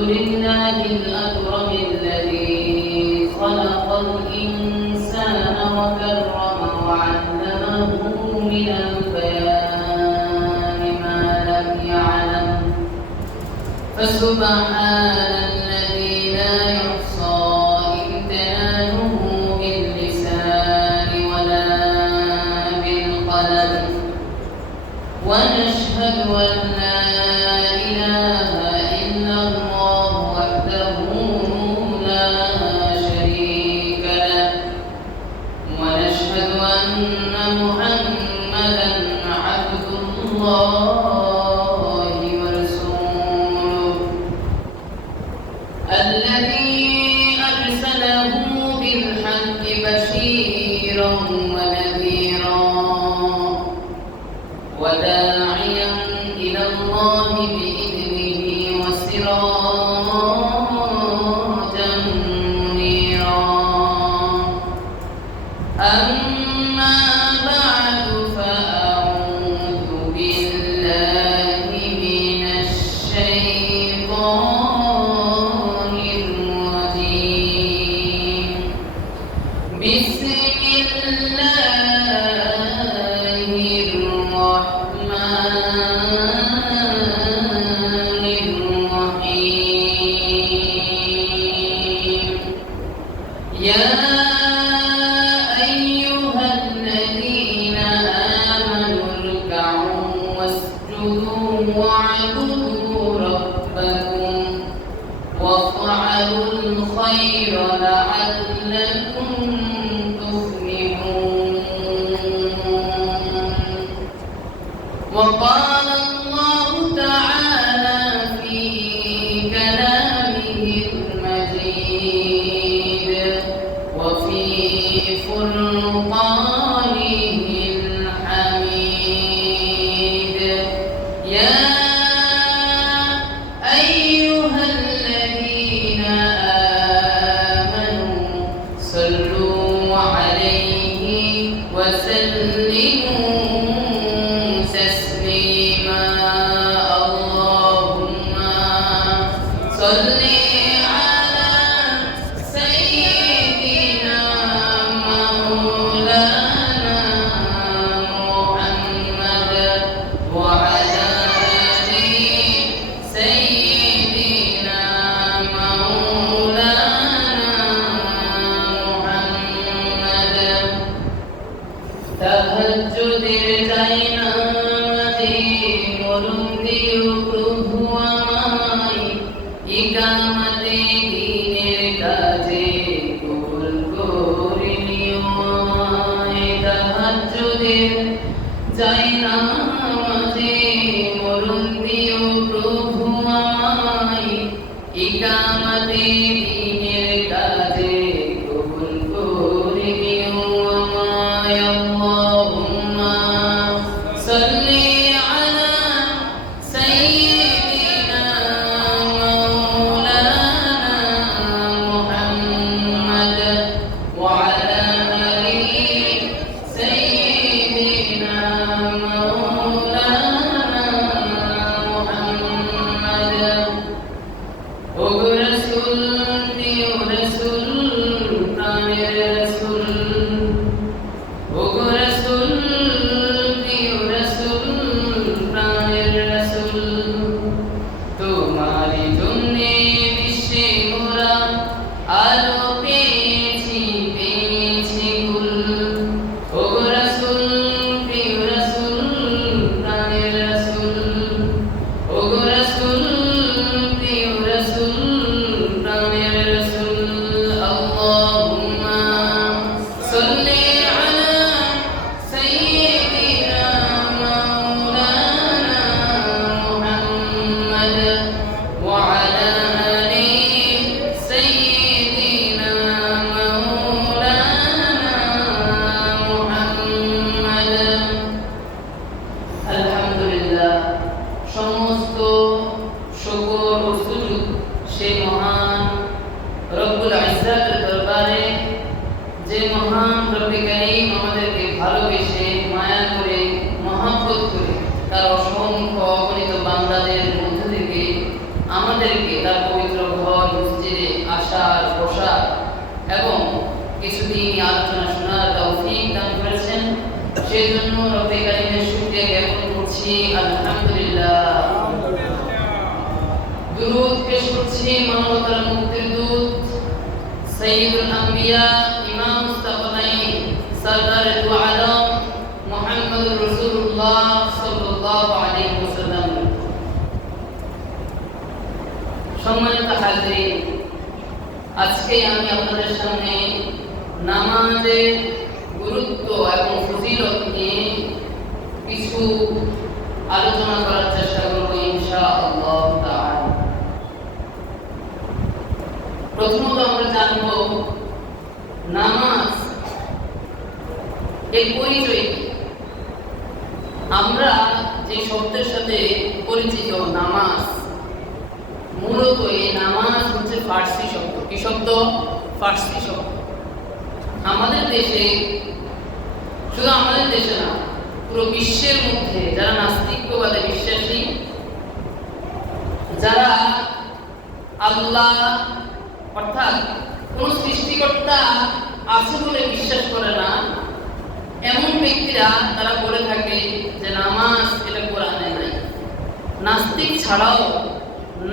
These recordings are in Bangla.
لله الأكرم الذي خلق الإنسان وكرمه وعلمه من البيان ما لم يعلم فسبحان الذي لا يحصى امتنانه باللسان ولا بالقلم ونشهد أن لا إله إلا الله وحده لا شريك له ونشهد أن محمدا عبد الله ورسوله الذي أرسله بالحق بشيرا ونذيرا وداعيا إلى الله بإذنه وسراجا منيرا أما بعد فأعوذ بالله من الشيطان الرجيم بسم الله الرحمن الرحيم يا أيها الذين آمنوا اركعوا واسجدوا واعبدوا ربكم وافعلوا الخير لعلكم تفلحون وقال الله تعالى في كلامه المجيد وفي فرقانه الحميد يا أيها الذين آمنوا صلوا عليه وسلموا تسليما اللهم صل على سيدنا مولانا محمد وعلى آل سيدنا مولانا محمد تهجد رجعنا ইকামতে দ্বীনের কাজে কবুল করে নিও তাহাজ্জুদের জায়নামাজে মরণ দিও প্রভু আমায় ইকামতে দ্বীনের কাজে কবুল করে নিও আমায় আল্লাহুম্মা সাল্লি আলা সাইয়্যিদিনা তোমারি জন্যে বিশ্বে মোরা আলো পেয়েছি পেয়েছি কুল ওগো রাসূল প্রিয় রাসূল প্রাণের রাসূল ওগো রাসূল প্রিয় রাসূল প্রাণের রাসূল আল্লাহুম্মা সাল্লি আলা সাইয়্যিদিনা মাওলানা মুহাম্মদ وعلى آل سيدنا مولانا محمد الحمد لله সমস্ত শুকর ও সুজুদ সেই মহান রব্বুল ইজ্জাতের দরবারে যে মহান রব্বে কারীম আমাদেরকে ভালোবেসে মায়া করে মহব্বত করে তার অসংখ্য অগণিত বান্দাদের মধ্য থেকে আমাদেরকে তার পবিত্র আলোচনা শোনার তৌফিক দান করেছেন, সেজন্য রব্বে কারীমের শুকরিয়া জ্ঞাপন করছি। আলহামদুলিল্লাহ। দুরূদ পেশ করছি মানবতার মুক্তির দূত সাইয়্যিদুল আম্বিয়া ইমাম মুস্তাফাইন সরদারে দু আলম মুহাম্মদুর রাসূলুল্লাহ সাল্লাল্লাহু আলাইহি ওয়াসাল্লাম। সম্মানিত হাজিরিন, আজকে আমি আপনাদের সামনে নামাজের গুরুত্ব এবং ফজিলত নিয়ে কিছু আলোচনা করার চেষ্টা করব ইনশাআল্লাহ তাআলা। প্রথমত আমরা জানব নামাজ এর পরিচয় কি। আমরা যে শব্দের সাথে পরিচিত নামাজ, মূলত এই নামাজ হচ্ছে ফার্সি শব্দ। কি শব্দ? ফার্সি শব্দ। আমাদের দেশে, শুধু আমাদের দেশে না, পুরো বিশ্বের মধ্যে যারা নাস্তিকবাদে বিশ্বাসী, যারা আল্লাহ অর্থাৎ কোন সৃষ্টিকর্তা আছে বলে বিশ্বাস করে না, এমন ব্যক্তিরা তারা বলে থাকে যে নামাজ এটা কোরআনে নাই। নাস্তিক ছাড়াও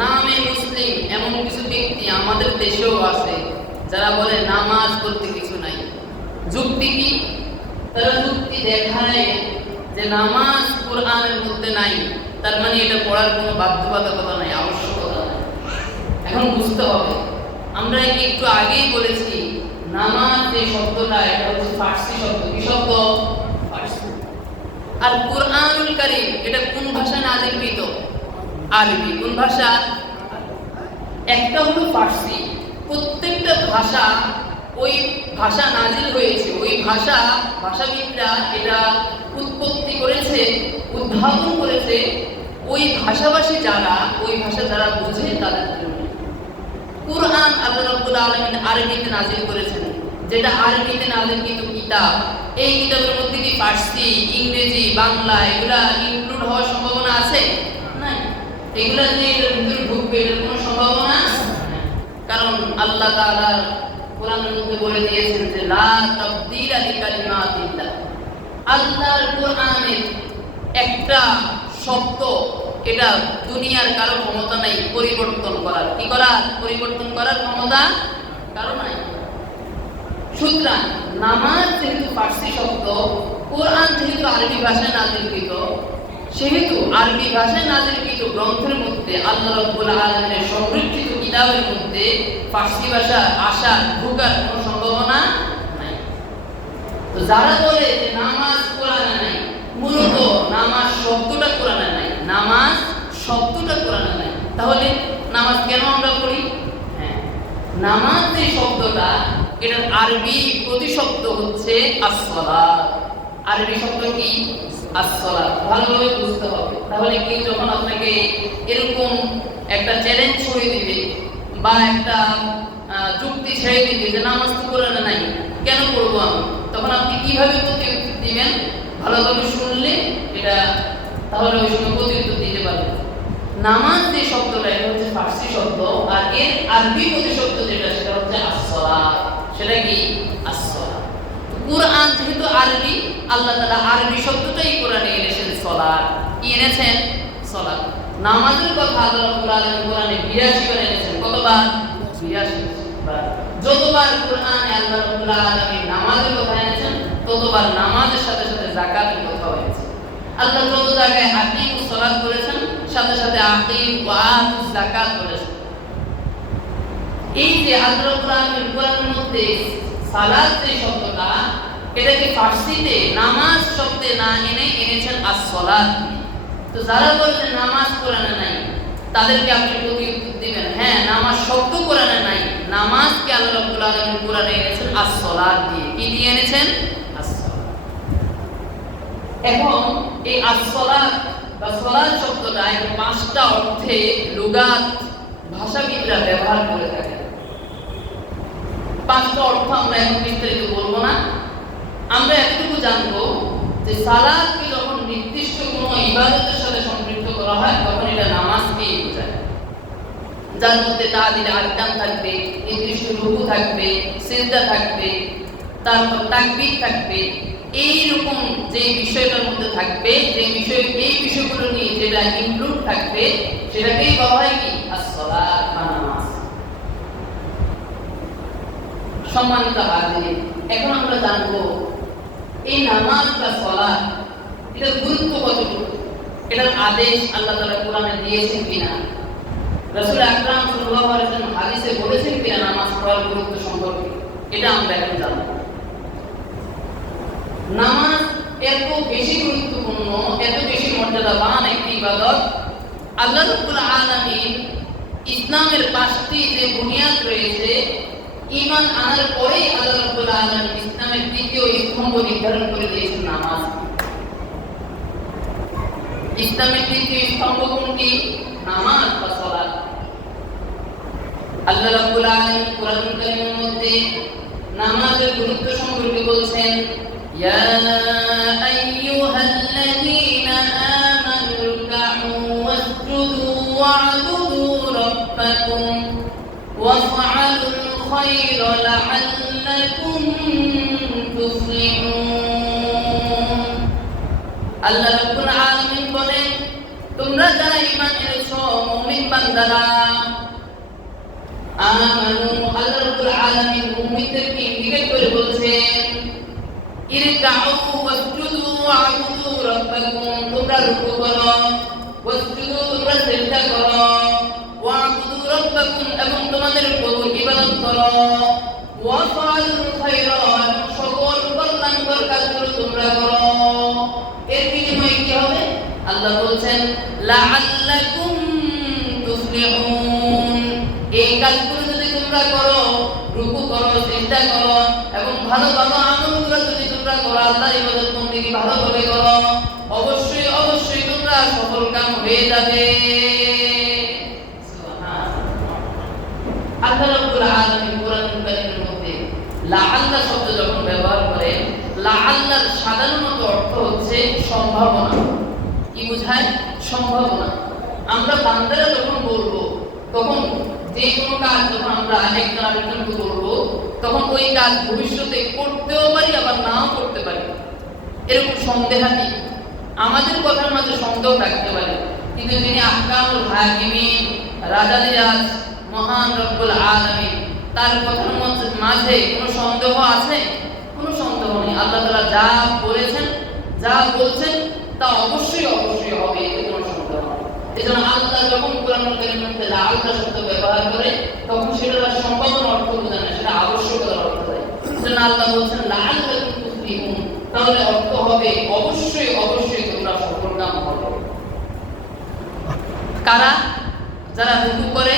নামে মুসলিম এমন কিছু ব্যক্তি আমাদের দেশেও আছে যারা বলে নামাজ বলতে কিছু নাই। যুক্তি কি? তারা যুক্তি দেখায় যে নামাজ কোরআনের মধ্যে নাই, তার মানে এটা পড়ার কোনো বাধ্যবাধকতা নাই, আবশ্যকতা নাই। এখন বুঝতে হবে, আমরা একটু আগেই বলেছি নামাজ যে শব্দটা এটা হচ্ছে ফার্সি শব্দ। কি শব্দ? ফার্সি। আর কুরআনুল কারীম এটা কোন ভাষায় নাযিলকৃত? আরবি। কোন ভাষা? একটা হলো ফার্সি। প্রত্যেকটা ভাষা, ওই ভাষা নাজিল হয়েছে, ওই ভাষাবিদরা এটা উৎপত্তি করেছে, উদ্ভাবন করেছে ওই ভাষাভাষী যারা, ওই ভাষা যারা বোঝে তাদের জন্য। কুরআন আল্লাহ রাব্বুল আলামিন আরবিতে নাজিল করেছেন, যেটা আরবিতে নাজিলকৃত কিতাব। এই কিতাবের মধ্যে কি ফার্সি, ইংরেজি, বাংলা এগুলা ইনক্লুড হওয়ার সম্ভাবনা আছে? নাই। এগুলা যে এর ভিতরে ঢুকবে এর কোনো সম্ভাবনা নেই। কারণ আল্লাহ তাআলা কোরআনের মধ্যে বলে দিয়েছেন যে লা তাবদীলা লিকালিমাতিল্লাহ। আল্লাহর কোরআনের একটা শব্দ এটা দুনিয়ার কারো ক্ষমতা নাই পরিবর্তন করার। কি করার? পরিবর্তন করার ক্ষমতা কারো নাই। সুতরাং নামাজ যেহেতু ফার্সি শব্দ, কোরআন যেহেতু আরবি ভাষায় নাযিলকৃত, সেহেতু আরবি ভাষায় নাযিলকৃত গ্রন্থের মধ্যে, আল্লাহ রাব্বুল আলামিনের সংরক্ষিত কিতাবের মধ্যে ফার্সি ভাষা আসার, ঢোকার কোনো সম্ভাবনা নাই। তো যারা বলে যে নামাজ কোরআনে নাই, মূলত নামাজ শব্দটা কোরআনে নাই, নামাজ শব্দটা কোরআনে নাই। তাহলে নামাজ কেন আমরা পড়ি? হ্যাঁ, নামাজ যে শব্দটা, এটার আরবি প্রতিশব্দ হচ্ছে as-সালাত। আরবি শব্দ কি? as-সালাত। ভালোভাবে বুঝতে হবে। তাহলে কেউ যখন আপনাকে এরকম একটা চ্যালেঞ্জ ছড়িয়ে দিবে বা একটা যুক্তি ছেড়ে দিবে যে নামাজ তো কোরআনে নাই, কেন পড়বো আমি, তখন আপনি কিভাবে উত্তর দিবেন? ভালোভাবে শুনলে এটা তাহলে ওই সময় প্রতিউত্তর দিতে পারবেন। নামাজ যে শব্দটা এটা হচ্ছে ফার্সি শব্দ, আর এর আরবি প্রতিশব্দ যেটা সেটা হচ্ছে as-সালাত। সেটা কি? as-সালাত। কুরআন যেহেতু আরবি, আল্লাহ তাআলা আরবি শব্দটাই কোরআনে এনেছেন সালাত। কি এনেছেন? সালাত। নামাজের কথা আল্লাহ রাব্বুল আলামিন কোরআনে 82 বার এনেছেন। কতবার? 82 বার। যতবার কোরআনে আল্লাহ রাব্বুল আলামিন নামাজের কথা এনেছেন, ততবার নামাজের সাথে সাথে যাকাতের কথা এনেছেন। আল্লাহ যত জায়গায় আকিমুস সালাত করেছেন, সাথে সাথে আকিম ওয়া আতুজ যাকাত বলেছেন। এই যে আল্লাহ রাব্বুল আলামিন কোরআনের মধ্যে সালাত যে শব্দটা, এটাকে ফার্সিতে নামাজ শব্দে না এনে এনেছেন as-সালাত। তো যারা বলেন নামাজ কোরআনে নাই, তাদেরকে আপনি প্রতিউত্তর দিবেন, হ্যাঁ নামাজ শব্দ কোরআনে নাই, নামাজকে আল্লাহ রাব্বুল আলামিন কোরআনে এনেছেন as-সালাত দিয়ে। কি দিয়ে এনেছেন? as-সালাত। এখন এই as-সালাত বা সালাত শব্দটা এই পাঁচটা অর্থে লুগাত ভাষাবিদরা ব্যবহার করে থাকেন। পাঁচটা অর্থ আমরা এখন বিস্তারিত বলবো না। আমরা এতটুকু জানবো যে সালাতকে যখন নির্দিষ্ট কোনো ইবাদতের সাথে সম্পৃক্ত করা হয়, তখন এটা নামাজকেই বোঝায়, যার মধ্যে তাআদিল আরকান থাকবে, নির্দিষ্ট রুকু থাকবে, সিজদা থাকবে, তারপর তাকবীর থাকবে, এইরকম যে বিষয়টার মধ্যে থাকবে, যে বিষয় এই বিষয়গুলো নিয়ে যেটা ইনক্লুড থাকবে সেটাকেই বলা হয় কি as-সালাত বা নামাজ। সম্মানিত হাজিরিন, এখন আমরা জানবো এই নামাজ বা সালাত এটার গুরুত্ব কতটুকু, এটার আদেশ আল্লাহ তাআলা কোরআনে দিয়েছেন কিনা, রাসূল আকরাম সাল্লাল্লাহু আলাইহি ওয়াসাল্লাম হাদিসে বলেছেন কিনা নামাজ পড়ার গুরুত্ব সম্পর্কে, এটা আমরা এখন জানব। নামাজ এত বেশি গুরুত্বপূর্ণ, এত বেশি মর্যাদাবান একটি ইবাদত, আল্লাহ রাব্বুল আলামিন ইসলামের 5টি যে বুনিয়াদ রয়েছে, ঈমান আনার পরেই আল্লাহ রাব্বুল আলামিন ইসলামের দ্বিতীয় স্তম্ভ নির্ধারণ করে দিয়েছেন নামাজ। ইসলামের দ্বিতীয় স্তম্ভ কোনটি? নামাজ বা সালাত। আল্লাহ রাব্বুল আলামিন কোরআন কারীমের মধ্যে নামাজের গুরুত্ব সম্পর্কে বলছেন, ইয়া আইয়ুহাল্লাযীনা আমানু রুকউ ওয়াসজুদু ওয়া'বুদু রাব্বাকুম ওয়াফআলুল খায়রা লা'আল্লাকুম তুফলিহুন। আল্লাহ রাব্বুল আলামিন বলেন, তোমরা যারা ঈমান এনেছো মুমিন বান্দারা, আমানু, আল্লাহ রাব্বুল আলামিন মুমিনদেরকে ইন্ডিকেট করে বলছেন, ইরকাউ ওয়াসজুদু ওয়া'বুদু রাব্বাকুম, তোমরা রুকু করো, ওয়াসজুদু, তোমরা সিজদা করো, ওয়া'বুদু রাব্বাকুম, এবং তোমাদের প্রভুর ইবাদত করো, ওয়াফআলুল খায়রা, সকল কল্যাণকর কাজগুলো তোমরা করো। এর বিনিময়ে কি হবে? আল্লাহ বলছেন, লা'আল্লাকুম তুফলিহুন, এই কাজগুলো যদি তোমরা করো, রুকু করো, সিজদা করো এবং ভালো ভালো আমলগুলো যদি তোমরা করো, আল্লাহর ইবাদত বন্দেগী ভালোভাবে করো, অবশ্যই অবশ্যই তোমরা সফলকাম হয়ে যাবে। সুবহানাল্লাহ। আল্লাহ রাব্বুল আলামিন কোরআন কারীমের মধ্যে লাআল্লাহ শব্দ যখন ব্যবহার করেন, লাআল্লাহর সাধারণত অর্থ হচ্ছে সম্ভাবনা। কি বোঝায়? সম্ভাবনা। আমরা বান্দারা যখন বলবো, তখন যে কোনো কাজ যখন আমরা একজন আরেকজনকে বলবো, তখন ওই কাজ ভবিষ্যতে করতেও পারি আবার নাও করতে পারি, এরকম সন্দেহাতীত আমাদের কথার মাঝে সন্দেহ থাকতে পারে। কিন্তু যিনি আহকামুল হাকিমিন, রাজাদিরাজ, মহান রব্বুল আলামিন, তার কথার মাঝে কোনো সন্দেহ আছে? কোনো সন্দেহ নেই। আল্লাহ তাআলা যা বলেছেন, যা বলছেন তা অবশ্যই অবশ্যই হবে, এতে কোনো সন্দেহ নেই। এজন্য আল্লাহ যখন কোরআন কারীমের মধ্যে লাআল্লাহ শব্দ ব্যবহার করে, তখন সেটার সম্ভাবনা অর্থ বোঝায় না, সেটা আবশ্যকতার অর্থ দেয়। এজন্য আল্লাহ বলছেন লাআল্লাকুম তুফলিহুন, তাহলে অর্থ হবে অবশ্যই অবশ্যই তোমরা সফলকাম হবে। কারা? যারা রুকু করে,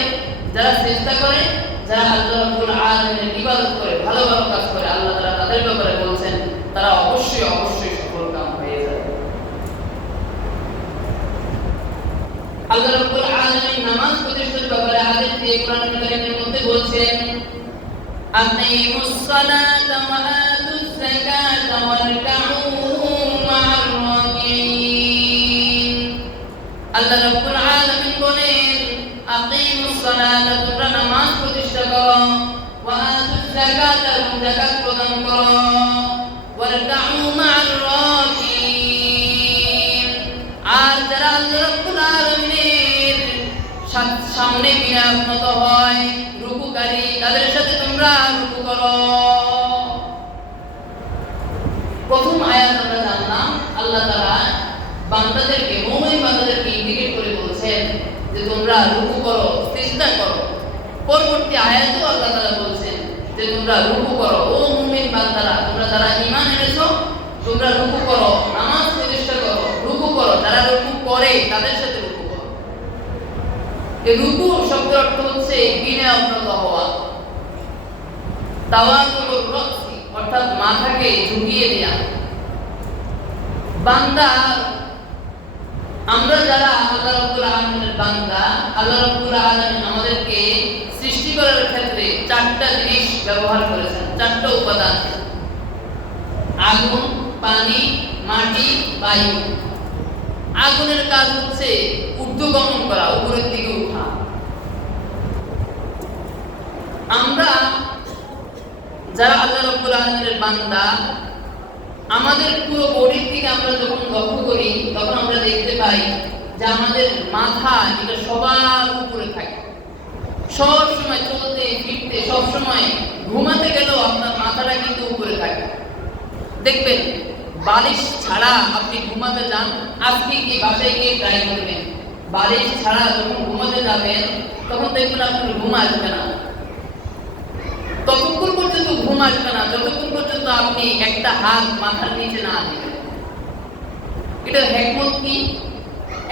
যারা সিজদা করে, যারা আল্লাহ রাব্বুল আলামিনের ইবাদত করে, ভালো ভালো কাজ করে, আল্লাহ তাআলা তাদের ব্যাপারে বলছেন তারা অবশ্যই অবশ্যই সফলকাম হয়ে যাবে। আল্লাহ রাব্বুল আলামিন নামাজ প্রতিষ্ঠার ব্যাপারে আদেশ দিয়ে কোরআন কারীমের মধ্যে বলছেন, আকিমুস সালাতা ওয়া আতুজ যাকাতা ওয়ারকাউ মা'আর রাকিঈন। আল্লাহ রাব্বুল আলামিন বলেন, আকিমুস সালাতা, তোমরা নামাজ প্রতিষ্ঠা করো, ওয়া আতুজ যাকাতা, যাকাত প্রদান করো, ওয়ারকাউ মা'আর রাকিঈন, আর যারা আল্লাহ রাব্বুল আলামিনের সামনে বিরাজমান হয়, রুকুকারী, তাদের সাথে তোমরা রুকু করো। প্রথম আয়াত আমরা জানলাম আল্লাহ তাআলা বান্দাদেরকে, মুমিন বান্দাদেরকে ইন্ডিকেট করে বলছেন যে তোমরা রুকু করো, সিজদা করো। পরবর্তী আয়াতেও আল্লাহ তাআলা বলছেন যে তোমরা রুকু করো। ও মুমিন বান্দারা, তোমরা যারা ঈমান এনেছো, তোমরা রুকু করো, নামাজ প্রতিষ্ঠা করো, রুকু করো। যারা রুকু করে তাদের সাথে রুকু করো। এই রুকু শব্দের অর্থ হচ্ছে বিনয়াত্মক হওয়া, তাওয়াকুলুর রাসি, অর্থাৎ মাথাকে ঝুঁকিয়ে দেয়া। বান্দা, আমরা যারা আল্লাহ রাব্বুল আলামিনের বান্দা, আল্লাহ রাব্বুল আলামিন আমাদেরকে সৃষ্টি করার ক্ষেত্রে 4টা জিনিস ব্যবহার করেছেন, 4টা উপাদান: আগুন, পানি, মাটি, বায়ু। আগুনের কাজ হচ্ছে ঊর্ধ্বগমন করা, উপরের দিকে ওঠা। আমরা যারা আল্লাহ রাব্বুল আলামিনের বান্দা, আমাদের পুরো বডির দিকে আমরা যখন লক্ষ্য করি তখন আমরা দেখতে পাই যে আমাদের মাথা এটা সবার উপরে থাকে। সব সময় চলতে ফিরতে, সব সময় ঘুমাতে গেলেও আপনার মাথাটা কিন্তু উপরে থাকে। দেখবেন বালিশ ছাড়া আপনি ঘুমাতে যান, আজকে কি বাসায় গিয়ে ট্রাই করবেন, বালিশ ছাড়া যখন ঘুমাতে যাবেন তখন দেখবেন আপনার ঘুম আসবে না। ততক্ষণ পর্যন্ত ঘুম আসবে না যতক্ষণ পর্যন্ত আপনি একটা হাত মাথার নিচে না দিবেন। এটার হিকমত কি?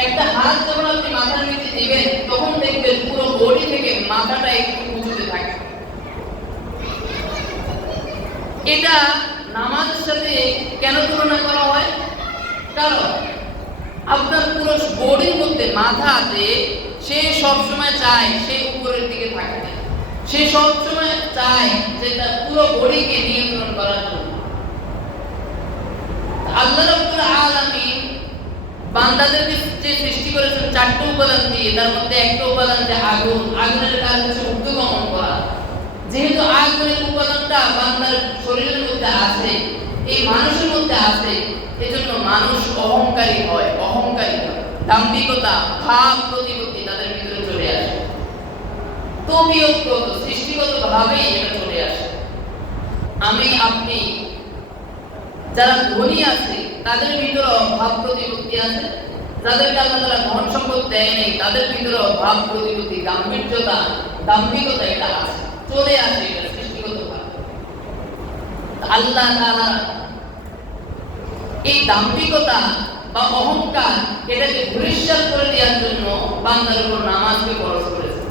একটা হাত যখন আপনি মাথার নিচে দিবেন তখন দেখবেন পুরো বডি থেকে মাথাটা একটু উঁচুতে থাকে। এটা নামাজের সাথে কেন তুলনা করা হয়? কারণ আপনার পুরো বডির মধ্যে মাথা আছে, সে সব সময় চায় সে উপরের দিকে থাকবে, সে সব সময় চায় যে তার পুরো বডিকে নিয়ন্ত্রণ করার জন্য। আল্লাহ রাব্বুল আলামিন বান্দাদেরকে যে সৃষ্টি করেছেন চারটি উপাদান দিয়ে, তার মধ্যে একটা উপাদান যে আগুন। আগুনের কাজ হচ্ছে ঊর্ধ্বগমন করা। যেহেতু আগুনের উপাদানটা বান্দার শরীরের মধ্যে আছে, এই মানুষের মধ্যে আছে, এজন্য মানুষ অহংকারী হয়, দাম্ভিকতা, ভাব প্রতিপত্তি তাদের ভিতরে চলে আসে। তবিয়তগত সৃষ্টিগত ভাবে এটা চলে আসে। আমি আপনি যারা ধনী আছে তাদের ভিতরে ভাব প্রতিপত্তি আছে, যাদেরকে আল্লাহ তাআলা ধন সম্পদ দেয় নাই তাদের ভিতরে ভাব প্রতিপত্তি, দাম্ভিকতা এটা আছে, চলে আসে, এটা সৃষ্টিগত ভাবে। আল্লাহ তাআলা এই দাম্ভিকতা বা অহংকার এটাকে ধূলিসাৎ করে দেওয়ার জন্য বান্দার উপর নামাজকে ফরজ করেছে।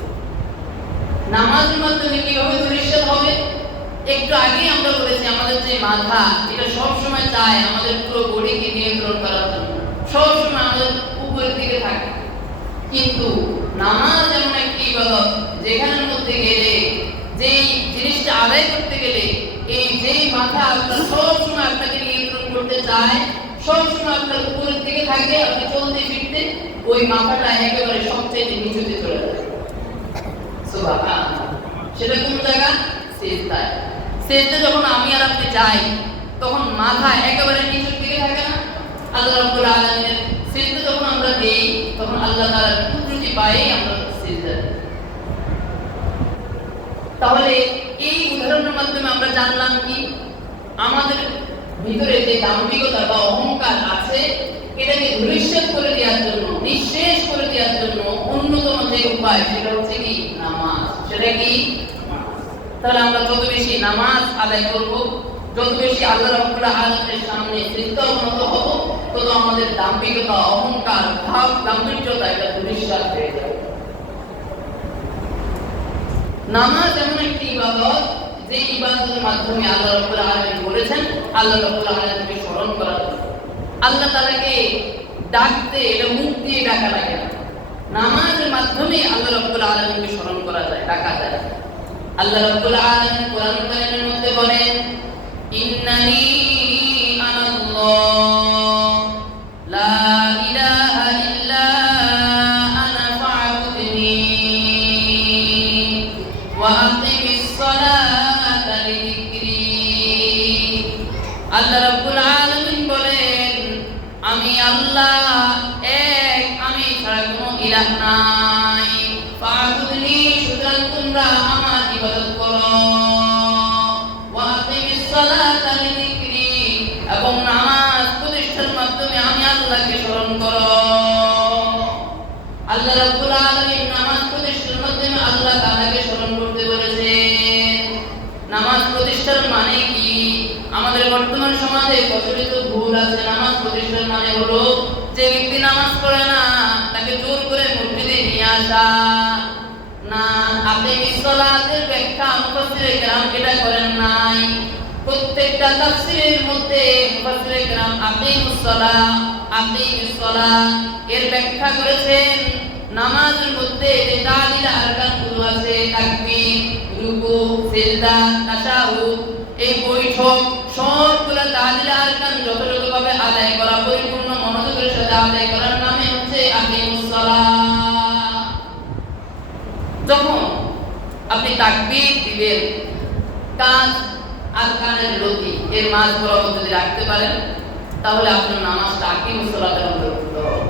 নামাজের মাধ্যমে কিভাবে ধূলিসাৎ হবে? একটু আগে আমরা বলেছি আমাদের যে মাথা এটা সব সময় চায় আমাদের পুরো বডিকে নিয়ন্ত্রণ করার জন্য, সব সময় আমাদের উপরের দিকে থাকে। কিন্তু নামাজ এমন একটি ইবাদত যেখানের মধ্যে গেলে, যেই জিনিসটা আদায় করতে গেলে এই যেই মাথা আপনার সব সময় আপনাকে নিয়ন্ত্রণ করতে চায়, সব সময় আপনার উপরের দিকে থাকে, আপনি চলতে ফিরতে ওই মাথাটা একেবারে সবচেয়ে নিচুতে চলে যায়। সুবহানাল্লাহ। সেটা কোন জায়গা? সিজদায়। সিজদা যখন আমি আর আপনি যাই তখন মাথা একেবারে নিচের দিকে থাকে না? আল্লাহ রাব্বুল আলামিনের সিজদা যখন আমরা দেই তখন আল্লাহ তাআলার কুদরতি পায়ে আমরা সিজদা দিই। তাহলে এই উদাহরণের মাধ্যমে আমরা জানলাম কি আমাদের ভিতরে যে দাম্ভিকতা বা অহংকার আছে এটাকে ধূলিসাৎ করে দেওয়ার জন্য, নিঃশেষ করে দেওয়ার জন্য অন্যতম যে উপায় সেটা হচ্ছে কি নামাজ। সেটা কি? তাহলে আমরা যত বেশি নামাজ আদায় করব, যত বেশি আল্লাহ রাব্বুল আলামিনের সামনে সিজদাবনত হব, তত আমাদের দাম্ভিকতা, অহংকার, ভাব, দাম্ভিকতা এটা ধূলিসাৎ হয়ে যাবে। নামাজ এমন একটি ইবাদত যে ইবাদতের মাধ্যমে আল্লাহ রাব্বুল আলামিন বলেছেন আল্লাহ রাব্বুল আলামিনকে স্মরণ করা, আল্লাহ তাআলাকে ডাকতে এটা মুখ দিয়ে ডাকা লাগে না, নামাজের মাধ্যমে আল্লাহ রাব্বুল আলামিনকে স্মরণ করা যায়, ডাকা যায়। আল্লাহ রাব্বুল আলামিন কোরআন কারীমের মধ্যে বলেন ইন্নানি আনাল্লাহ লা ইলাহা ইল্লা আনা ফা'বুদনি ওয়া আকিমিস সালাতা লিযিকরি। আল্লাহ রাব্বুল আলামিন বলেন আমি আল্লাহ এক, আমি ছাড়া কোনো ইলাহ নাই। ফা'বুদনি, সুতরাং তোমরা আমার ইবাদত করো। ওয়া আকিমিস সালাতা লিযিকরি, এবং নামাজ প্রতিষ্ঠার মাধ্যমে আমি আল্লাহকে স্মরণ করো। আল্লাহ রাব্বুল আলামিন নামাজ প্রতিষ্ঠার মাধ্যমে আল্লাহ তাআলাকে স্মরণ করতে বলেছেন। নামাজ প্রতিষ্ঠার মানে কি? আমাদের বর্তমান সমাজে প্রচলিত ভুল আছে। নামাজ প্রতিষ্ঠার মানে হলো যে ব্যক্তি নামাজ পড়ে না তাকে জোর করে মসজিদে নিয়ে আসা। না, আপনি সালাতের ব্যাখ্যা মুফাসসিরে কেরাম এটা করেন নাই। প্রত্যেকটা তাফসীরের মধ্যে মুফাসসিরে কেরাম আকিমুস সালাহ এর ব্যাখ্যা করেছেন নামাজের মধ্যে যে তাহলিল আরকানগুলো আছে, তাকবীর, রুকু, সিজদা, তাশাহুদ, এই বৈঠক সবগুলা তাহলিল আরকান যথাযথভাবে আদায় করা, পরিপূর্ণ মনোযোগের সাথে আদায় করার নামে হচ্ছে আকিমুস সালাহ। যখন আপনি তাকবীর দিবেন, কাজ আর কানের লতি এর মাঝ বরাবর যদি রাখতে পারেন তাহলে আপনার নামাজটা আকিমুস সালাতের অন্তর্ভুক্ত হবে।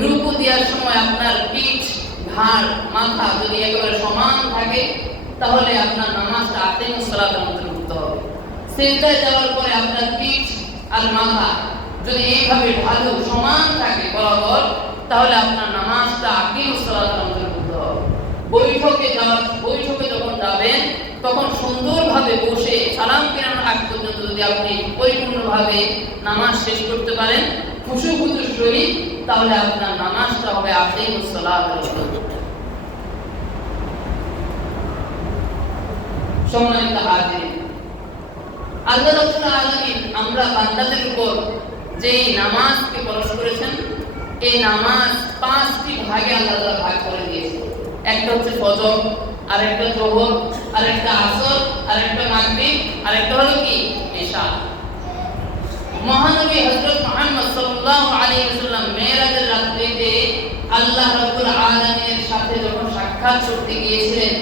রুকু দেওয়ার সময় আপনার পিঠ, ঘাড়, মাথা যদি একেবারে সমান থাকে তাহলে আপনার নামাজটা আকিমুস সালাতের অন্তর্ভুক্ত হবে। সিজদায় যাওয়ার পরে আপনার পিঠ আর মাথা যদি এইভাবে ঢালু সমান থাকে বরাবর তাহলে আপনার নামাজটা আকিমুস সালাতের অন্তর্ভুক্ত হবে। বৈঠকে যখন যাবেন তখন সুন্দরভাবে বসে সালাম ফেরানোর আগ পর্যন্ত যদি আপনি পরিপূর্ণভাবে নামাজ শেষ করতে পারেন খুশুখুশুর সহিত তাহলে আপনার নামাজটা হবে আকিমুস সালাতের অন্তর্ভুক্ত। সম্মানিত হাজিরিন, আল্লাহ রাব্বুল আলামিন আমরা বান্দাদের উপর যে নামাজকে ফরজ করেছেন এই নামাজ 5টি ভাগে আল্লাহ তাআলা ভাগ করে দিয়েছেন। একটা হচ্ছে ফজর, আরেকটা যোহর, আরেকটা আসর, আরেকটা মাগরিব, আরেকটা হলো কি ইশা। মহানবী হযরত মুহাম্মদ সাল্লাল্লাহু আলাইহি ওয়াসাল্লাম মেরাজের রাত্রিতে আল্লাহ রাব্বুল আলামিনের সাথে যখন সাক্ষাৎ করতে গিয়েছিলেন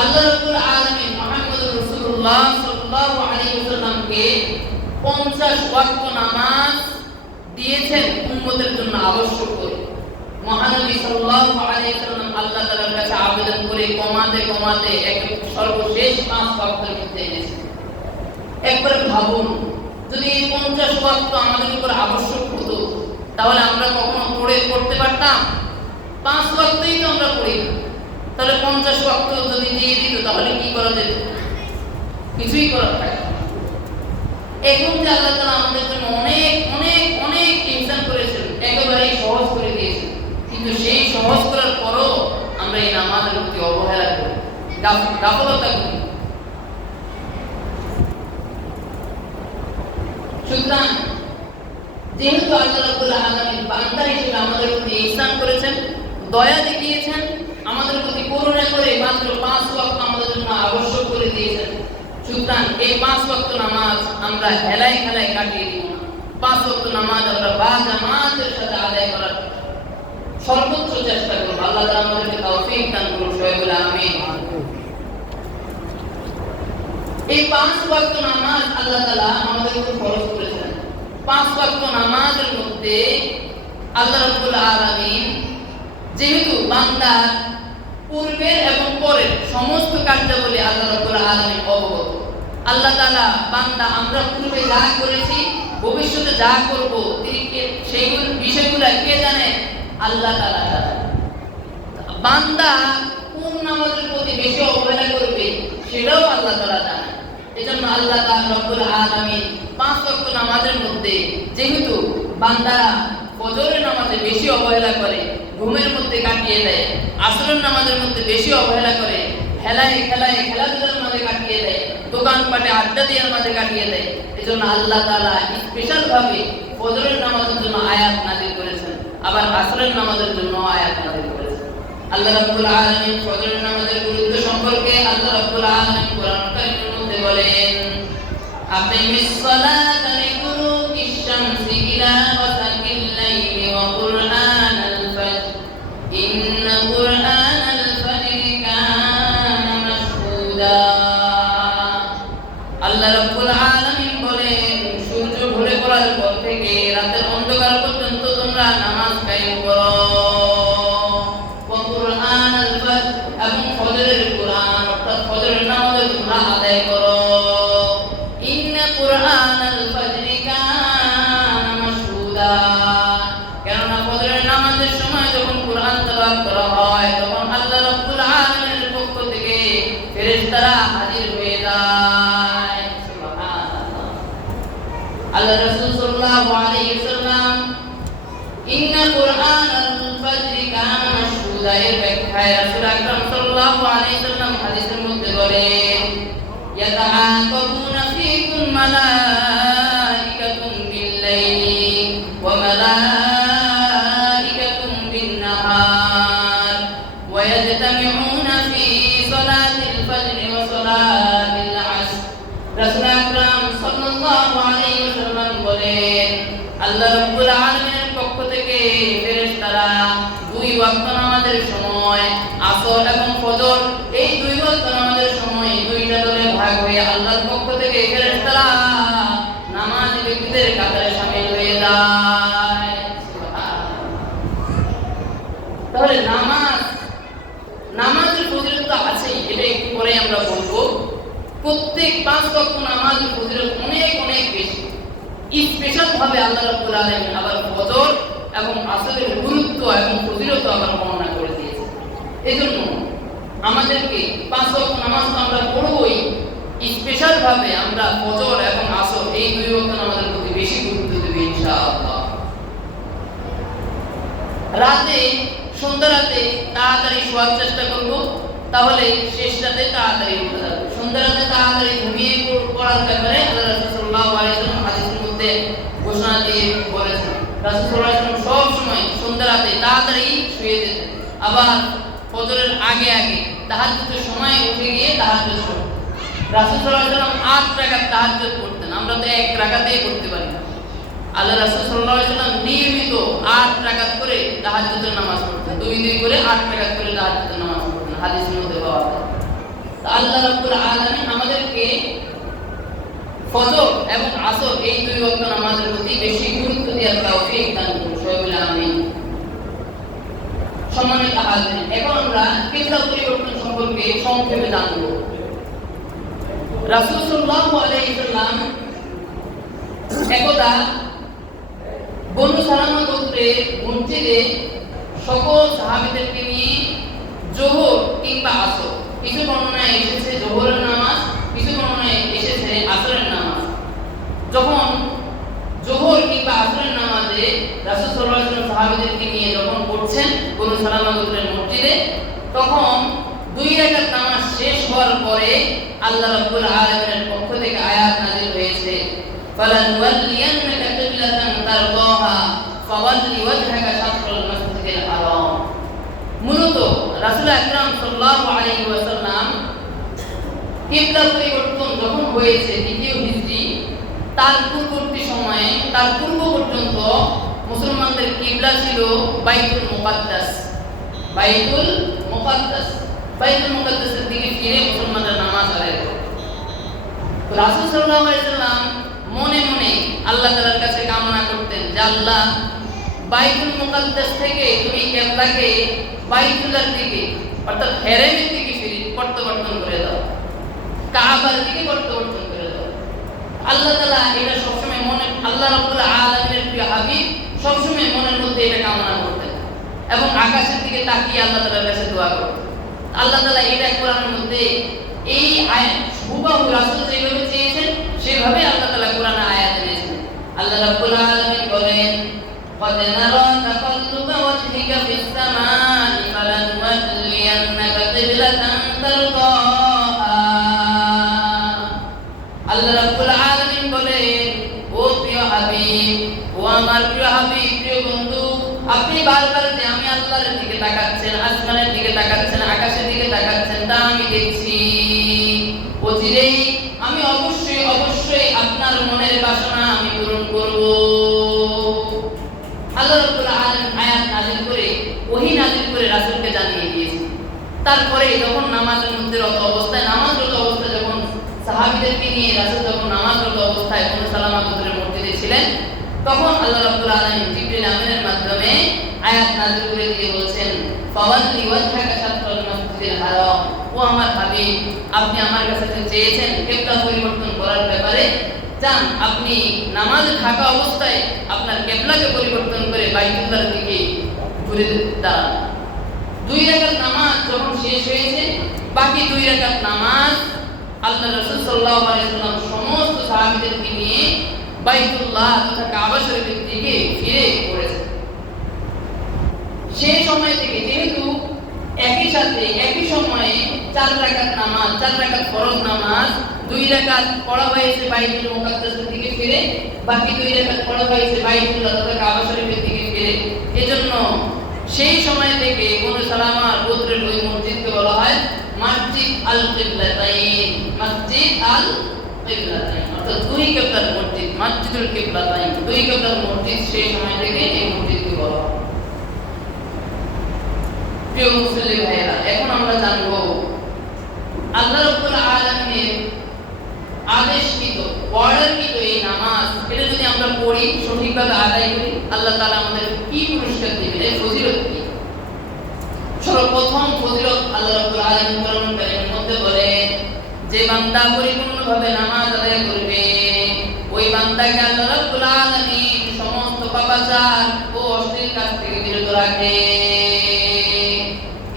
আল্লাহ রাব্বুল আলামিন মুহাম্মদুর রাসূলুল্লাহ সাল্লাল্লাহু আলাইহি ওয়াসাল্লামকে 50 ওয়াক্ত নামাজ দিয়েছেন উম্মতের জন্য আবশ্যক করে। মহানবী সাল্লাল্লাহু আলাইহি ওয়াসাল্লাম আল্লাহ তাআলার কাছে আবেদন করে কমাতে সর্বশেষ 5 ওয়াক্তের মধ্যে এনেছেন। একবার ভাবুন, যদি এই 50 ওয়াক্ত আমাদের উপর আবশ্যক হতো তাহলে আমরা কখনো পড়তে পারতাম? 5 ওয়াক্তই তো আমরা পড়ি না, তাহলে 50 ওয়াক্ত যদি দিয়ে দিত তাহলে কি করা যেত? কিছুই করার থাকে না। এখন যে আল্লাহ তাআলা আমাদের জন্য অনেক অনেক অনেক ইনসান করেছেন, একেবারেই সহজ করে দিয়েছেন, কিন্তু সেই সহজ করার পরও আমরা এই নামাজের প্রতি অবহেলা করি, গাফলতা করি। সুতরাং যেহেতু আল্লাহ রাব্বুল আলামিন বান্দা হিসেবে আমাদের প্রতি ইহসান করেছেন, দয়া দেখিয়েছেন, আমাদের প্রতি করুণা করে মাত্র 5 ওয়াক্ত আমাদের জন্য আবশ্যক করে দিয়েছেন, সুতরাং এই 5 ওয়াক্ত নামাজ আমরা হেলায় খেলায় কাটিয়ে দিব না। 5 ওয়াক্ত নামাজ আমরা জামাতের সাথে আদায় করার সর্বোচ্চ চেষ্টা করব। আল্লাহ তাআলা আমাদেরকে তৌফিক দান করুন, সবাই বলে আমিন। এই 5 ওয়াক্ত নামাজ আল্লাহ তাআলা আমাদের উপর ফরজ করেছেন। 5 ওয়াক্ত নামাজের মধ্যে আল্লাহ রাব্বুল আলামিন যেহেতু বান্দার পূর্বের এবং পরের সমস্ত কার্যাবলী আল্লাহ রাব্বুল আলামিন অবগত। আল্লাহ তাআলা বান্দা আমরা পূর্বে যা করেছি, ভবিষ্যতে যা করব, তিনি সেইগুলো বিষয়গুলো কে জানে? আল্লাহ তাআলা জানেন। বান্দা কোন নামাজের প্রতি বেশি অবহেলা করবে সেটাও আল্লাহ তাআলা জানেন। এজন্য আল্লাহ তাআলা রাব্বুল আলামিন 5 ওয়াক্ত নামাজের মধ্যে যেহেতু বান্দারা ফজরের নামাজে বেশি অবহেলা করে, ঘুমের মধ্যে কাটিয়ে দেয়, আসরের নামাজের মধ্যে বেশি অবহেলা করে, খেলাধুলার মাঝে কাটিয়ে দেয়, দোকানপাটে আড্ডা দেওয়ার মাঝে কাটিয়ে দেয়, এজন্য আল্লাহ তাআলা স্পেশাল ভাবে ফজরের নামাজের জন্য আয়াত নাযিল করেছেন, আবার আসরের নামাজের জন্য আয়াত নাযিল করেছেন। আল্লাহ রাব্বুল আলামিন ফজরের নামাজের গুরুত্ব সম্পর্কে আল্লাহ রাব্বুল আলামিন কোরআন কারীমের মধ্যে বলেন, আকিমিস সালাতা লিদুলুকিশ শামসি ইলা গাসাকিল লাইলি ওয়া কুরআনাল ফাজর ইন্না কুরআনাল ফাজরি কানা মাশহুদা। আল্লাহ রাব্বুল আলামিন বলেন, সূর্য ঢলে পড়ার পর থেকে রাতের অন্ধকার পর্যন্ত তোমরা নামাজ কায়েম করো, ওয়া কুরআনাল ফাজর এবং ফজরের কুরআন অর্থাৎ ফজরের নামাজ তোমরা আদায় করো। ইন্না কুরআনাল ফাজরি কানা মাশহুদা, কেননা ফজরের নামাজের সময় যখন কুরআন তেলাওয়াত করা হয় তখন আল্লাহ রাব্বুল আলামিনের পক্ষ থেকে ফেরেশতারা হাজির হয়ে যায়। সুবহানাল্লাহ। আল্লাহ রাসূল সাল্লাল্লাহু আলাইহি ওয়াসাল্লাম ইন্না কুরআনাল ফাজরি কানা মাশহুদা এর ব্যাখ্যায় রাসূল আকরাম সাল্লাল্লাহু আলাইহি ওয়াসাল্লাম হাদিসের মধ্যে বলেন, ইয়াতাআকাবুনা ফীকুম মালাইকাতুন বিল-লাইলি ওয়া মালাইকাতুন বিন-নাহার ওয়া ইয়াজতামিউনা ফী সালাতিল ফাজরি ওয়া সালাতিল আসর। রাসূল আকরাম সাল্লাল্লাহু আলাইহি ওয়াসাল্লাম বলেন, আল্লাহ রাব্বুল আলামিনের পক্ষ থেকে ফেরেশতারা 2 ওয়াক্ত নামাজের সময় আসর এবং ফজর এই 2 ওয়াক্ত নামাজের সময় 2টা দলে ভাগ ভাগ হয়ে আল্লাহর পক্ষ থেকে ফেরেশতারা নামাজি ব্যক্তিদের কাতারে শামিল হয়ে যায়। তাহলে নামাজের ফজিলত তো আছেই, এটা একটু পরে আমরা বলবো। প্রত্যেক 5 ওয়াক্ত নামাজের ফজিলত অনেক অনেক বেশি। স্পেশাল ভাবে আল্লাহ রাব্বুল আলামিন আবার ফজর এবং আসরের গুরুত্ব এবং ফজিলত আবার বর্ণনা করে দিয়েছে। এজন্য আমাদেরকে 5 ওয়াক্ত নামাজ তো আমরা পড়বই, স্পেশাল ভাবে আমরা ফজর এবং আসর এই 2 ওয়াক্ত নামাজের প্রতি বেশি গুরুত্ব দেব ইনশাআল্লাহ। সন্ধ্যা রাতে তাড়াতাড়ি শোয়ার চেষ্টা করব, তাহলে শেষ রাতে তাড়াতাড়ি উঠে যাবে। সন্ধ্যা রাতে তাড়াতাড়ি ঘুমিয়ে পড়ার ব্যাপারে আল্লাহ রাসূল সাল্লাল্লাহু আলাইহি ওয়াসাল্লাম হাদিসের মধ্যে ঘোষণা দিয়ে বলেছেন। রাসূল সাল্লাল্লাহু আলাইহি ওয়াসাল্লাম সব সময় সন্ধ্যা রাতে তাড়াতাড়ি শুয়ে যেতেন, আবার ফজরের আগে আগে তাহাজ্জুদের সময় উঠে গিয়ে তাহাজ্জুদ পড়তেন। রাসূল সাল্লাল্লাহু আলাইহি ওয়াসাল্লাম 8 রাকাত তাহাজ্জুদ পড়তেন, আমরা তো 1 রাকাতেই পড়তে পারি না। আল্লাহ রাসূল সাল্লাল্লাহু আলাইহি ওয়াসাল্লাম নিয়মিত 8 রাকাত করে তাহাজ্জুদের নামাজ পড়তেন, 2 করে 8 রাকাত করে তাহাজ্জুদের নামাজ পড়তেন, হাদিসের মধ্যে পাওয়া যায়। তো আল্লাহ রাব্বুল আলামিন আমাদেরকে ফজর এবং আসর এই 2 ওয়াক্ত নামাজের প্রতি বেশি গুরুত্ব দেওয়ার তৌফিক দান করুন, সবাই বলে আমিন। সম্মানিত হাজিরিন, এখন আমরা কিবলা পরিবর্তন সম্পর্কে সংক্ষেপে জানব। রাসূল সাল্লাল্লাহু আলাইহি ওয়াসাল্লাম একদা বনু সালামা গোত্রের মসজিদে সকল সাহাবীদেরকে নিয়ে যোহর কিংবা আসর, কিছু বর্ণনায় এসেছে যোহরের নামাজ, কিছু বর্ণনায় এসেছে আসরের নামাজ। যখন যোহর কিংবা আসরের নামাজে রাসূল সাল্লাল্লাহু আলাইহি ওয়াসাল্লাম সাহাবীদেরকে নিয়ে যখন পড়ছেন বনু সালামা গোত্রের মসজিদে, তখন 2 রাকাত নামাজ শেষ হওয়ার পরে আল্লাহ রাব্বুল আলামিনের পক্ষ থেকে আয়াত নাযিল হয়েছে, ফালানুওয়াল্লিয়ান্নাকা কিবলাতান তারদাহা ফাওয়াল্লি ওয়াজহাকা শাতরাল মাসজিদিল হারাম। মূলত রাসূল আকরাম সাল্লাল্লাহু আলাইহি ওয়াসাল্লাম কিবলা পরিবর্তন যখন হয়েছে দ্বিতীয় হিজরি, তার পূর্ববর্তী সময়ে তার পূর্ব পর্যন্ত মুসলমানদের কিবলা ছিল বাইতুল মুকাদ্দাস। বাইতুল মুকাদ্দাসের দিকে ফিরে মুসলমানরা নামাজ আদায় করত। রাসূল সাল্লাল্লাহু আলাইহি ওয়াসাল্লাম মনে মনে আল্লাহ তাআলার কাছে কামনা করতেন যে আল্লাহ, বাইতুল মুকাদ্দাস থেকে তুমি কিবলাকে বাইতুল্লাহর দিকে অর্থাৎ হেরেমের দিকে পরিবর্তন করে দাও, কাবার দিকে পরিবর্তন করে দাও। আল্লাহ তাআলা এটা সবসময় মনে, আল্লাহ রাব্বুল আলামিনের প্রিয় হাবিব সবসময় মনের মধ্যে এটা কামনা করতেন এবং আকাশের দিকে তাকিয়ে আল্লাহ তাআলার কাছে দোয়া করতেন। আল্লাহ তাআলা এটা কোরআনের মধ্যে এই আয়াত হুবহু রাসূল যেভাবে চেয়েছেন সেভাবে আল্লাহ তাআলা কোরআনে আয়াত এনেছেন। আল্লাহ রাব্বুল আলামিন বলেন, قد نرى تقلب وجهك في السماء فلنولينك قبلة ترضاها। আল্লাহ রাব্বুল আলামিন বলেন, ও প্রিয় হাবিব, ও আমার প্রিয় হাবিব, প্রিয় বন্ধু, আপনি বারবার যে আমি আল্লাহর দিকে তাকাচ্ছেন, আসমানের দিকে তাকাচ্ছেন, আকাশের দিকে তাকাচ্ছেন, তা আমি দেখছি। অচিরেই আমি অবশ্যই আপনার মনের বাসনা আমি পূরণ করব। আল্লাহ রাব্বুল আলামিন আয়াত নাযিল করে ওহী নাযিল করে রাসূলকে জানিয়ে দিয়েছেন। তারপরে যখন নামাজের মধ্যে নামাজরত অবস্থায় যখন সাহাবীদেরকে নিয়ে রাসূল যখন নামাজরত অবস্থায় বনু সালামা গোত্রের মসজিদে ছিলেন, তখন আল্লাহ রাব্বুল আলামিন জিবরিল আমিনের মাধ্যমে আয়াত নাযিল করে দিয়ে বলছেন, ফাওয়াল্লি ওয়াজহাকা শাতরাল মাসজিদিল হারাম। ও আমার হাবিব, আপনি আমার কাছে যে চেয়েছেন কিবলা পরিবর্তন করার ব্যাপারে, যান আপনি নামাজে থাকা অবস্থায় আপনার কিবলাকে পরিবর্তন করে বাইতুল্লাহর দিকে ঘুরে দাঁড়ান। 2 রাকাত নামাজ যখন শেষ হয়েছে, বাকি 2 রাকাত নামাজ আল্লাহ রাসূল সাল্লাল্লাহু আলাইহি ওয়াসাল্লাম সমস্ত সাহাবীদেরকে নিয়ে বাইতুল্লাহ তথা কাবা শরীফের দিকে ফিরে পড়েছেন। সেই সময় থেকে যেহেতু একই সাথে একই সময়ে 4 রাকাত নামাজ, 4 রাকাত ফরজ নামাজ, 2 রাকাত পড়া হয়েছে বাইতুল মুকাদ্দাসের দিকে ফিরে, বাকি 2 রাকাত পড়া হয়েছে বাইতুল্লাহ তথা কাবা শরীফের দিকে ফিরে। এজন্য সেই সময় থেকে বনু সালামা গোত্রের ওই মসজিদকে বলা হয় মসজিদ আল কিবলাতাইন। মসজিদ আল কিবলাতাইন অর্থাৎ 2 কিবলার মসজিদ, মসজিদুল কিবলাতাইন, 2 কিবলার মসজিদ। সেই সময় থেকে এই মসজিদকে বলা হয়। প্রিয় মুসলিম ভাইয়েরা, এখন আমরা জানবো আল্লাহ রাব্বুল আলামিনের আদেশকৃত অর্ডারকৃত এই নামাজ এটা যদি আমরা পড়ি সঠিকভাবে আদায় করি আল্লাহ তাআলা আমাদের কি পুরস্কার দিবেন এই ফজিলত কি সর্বপ্রথম ফজিলত আল্লাহ রাব্বুল আলামিন কোরআন কারীমের মধ্যে বলেন যে বান্দা পরিপূর্ণভাবে নামাজ আদায় করবে ওই বান্দাকে আল্লাহ রাব্বুল আলামিন সমস্ত পাপাচার ও অশ্লীল কাজ থেকে বিরত রাখে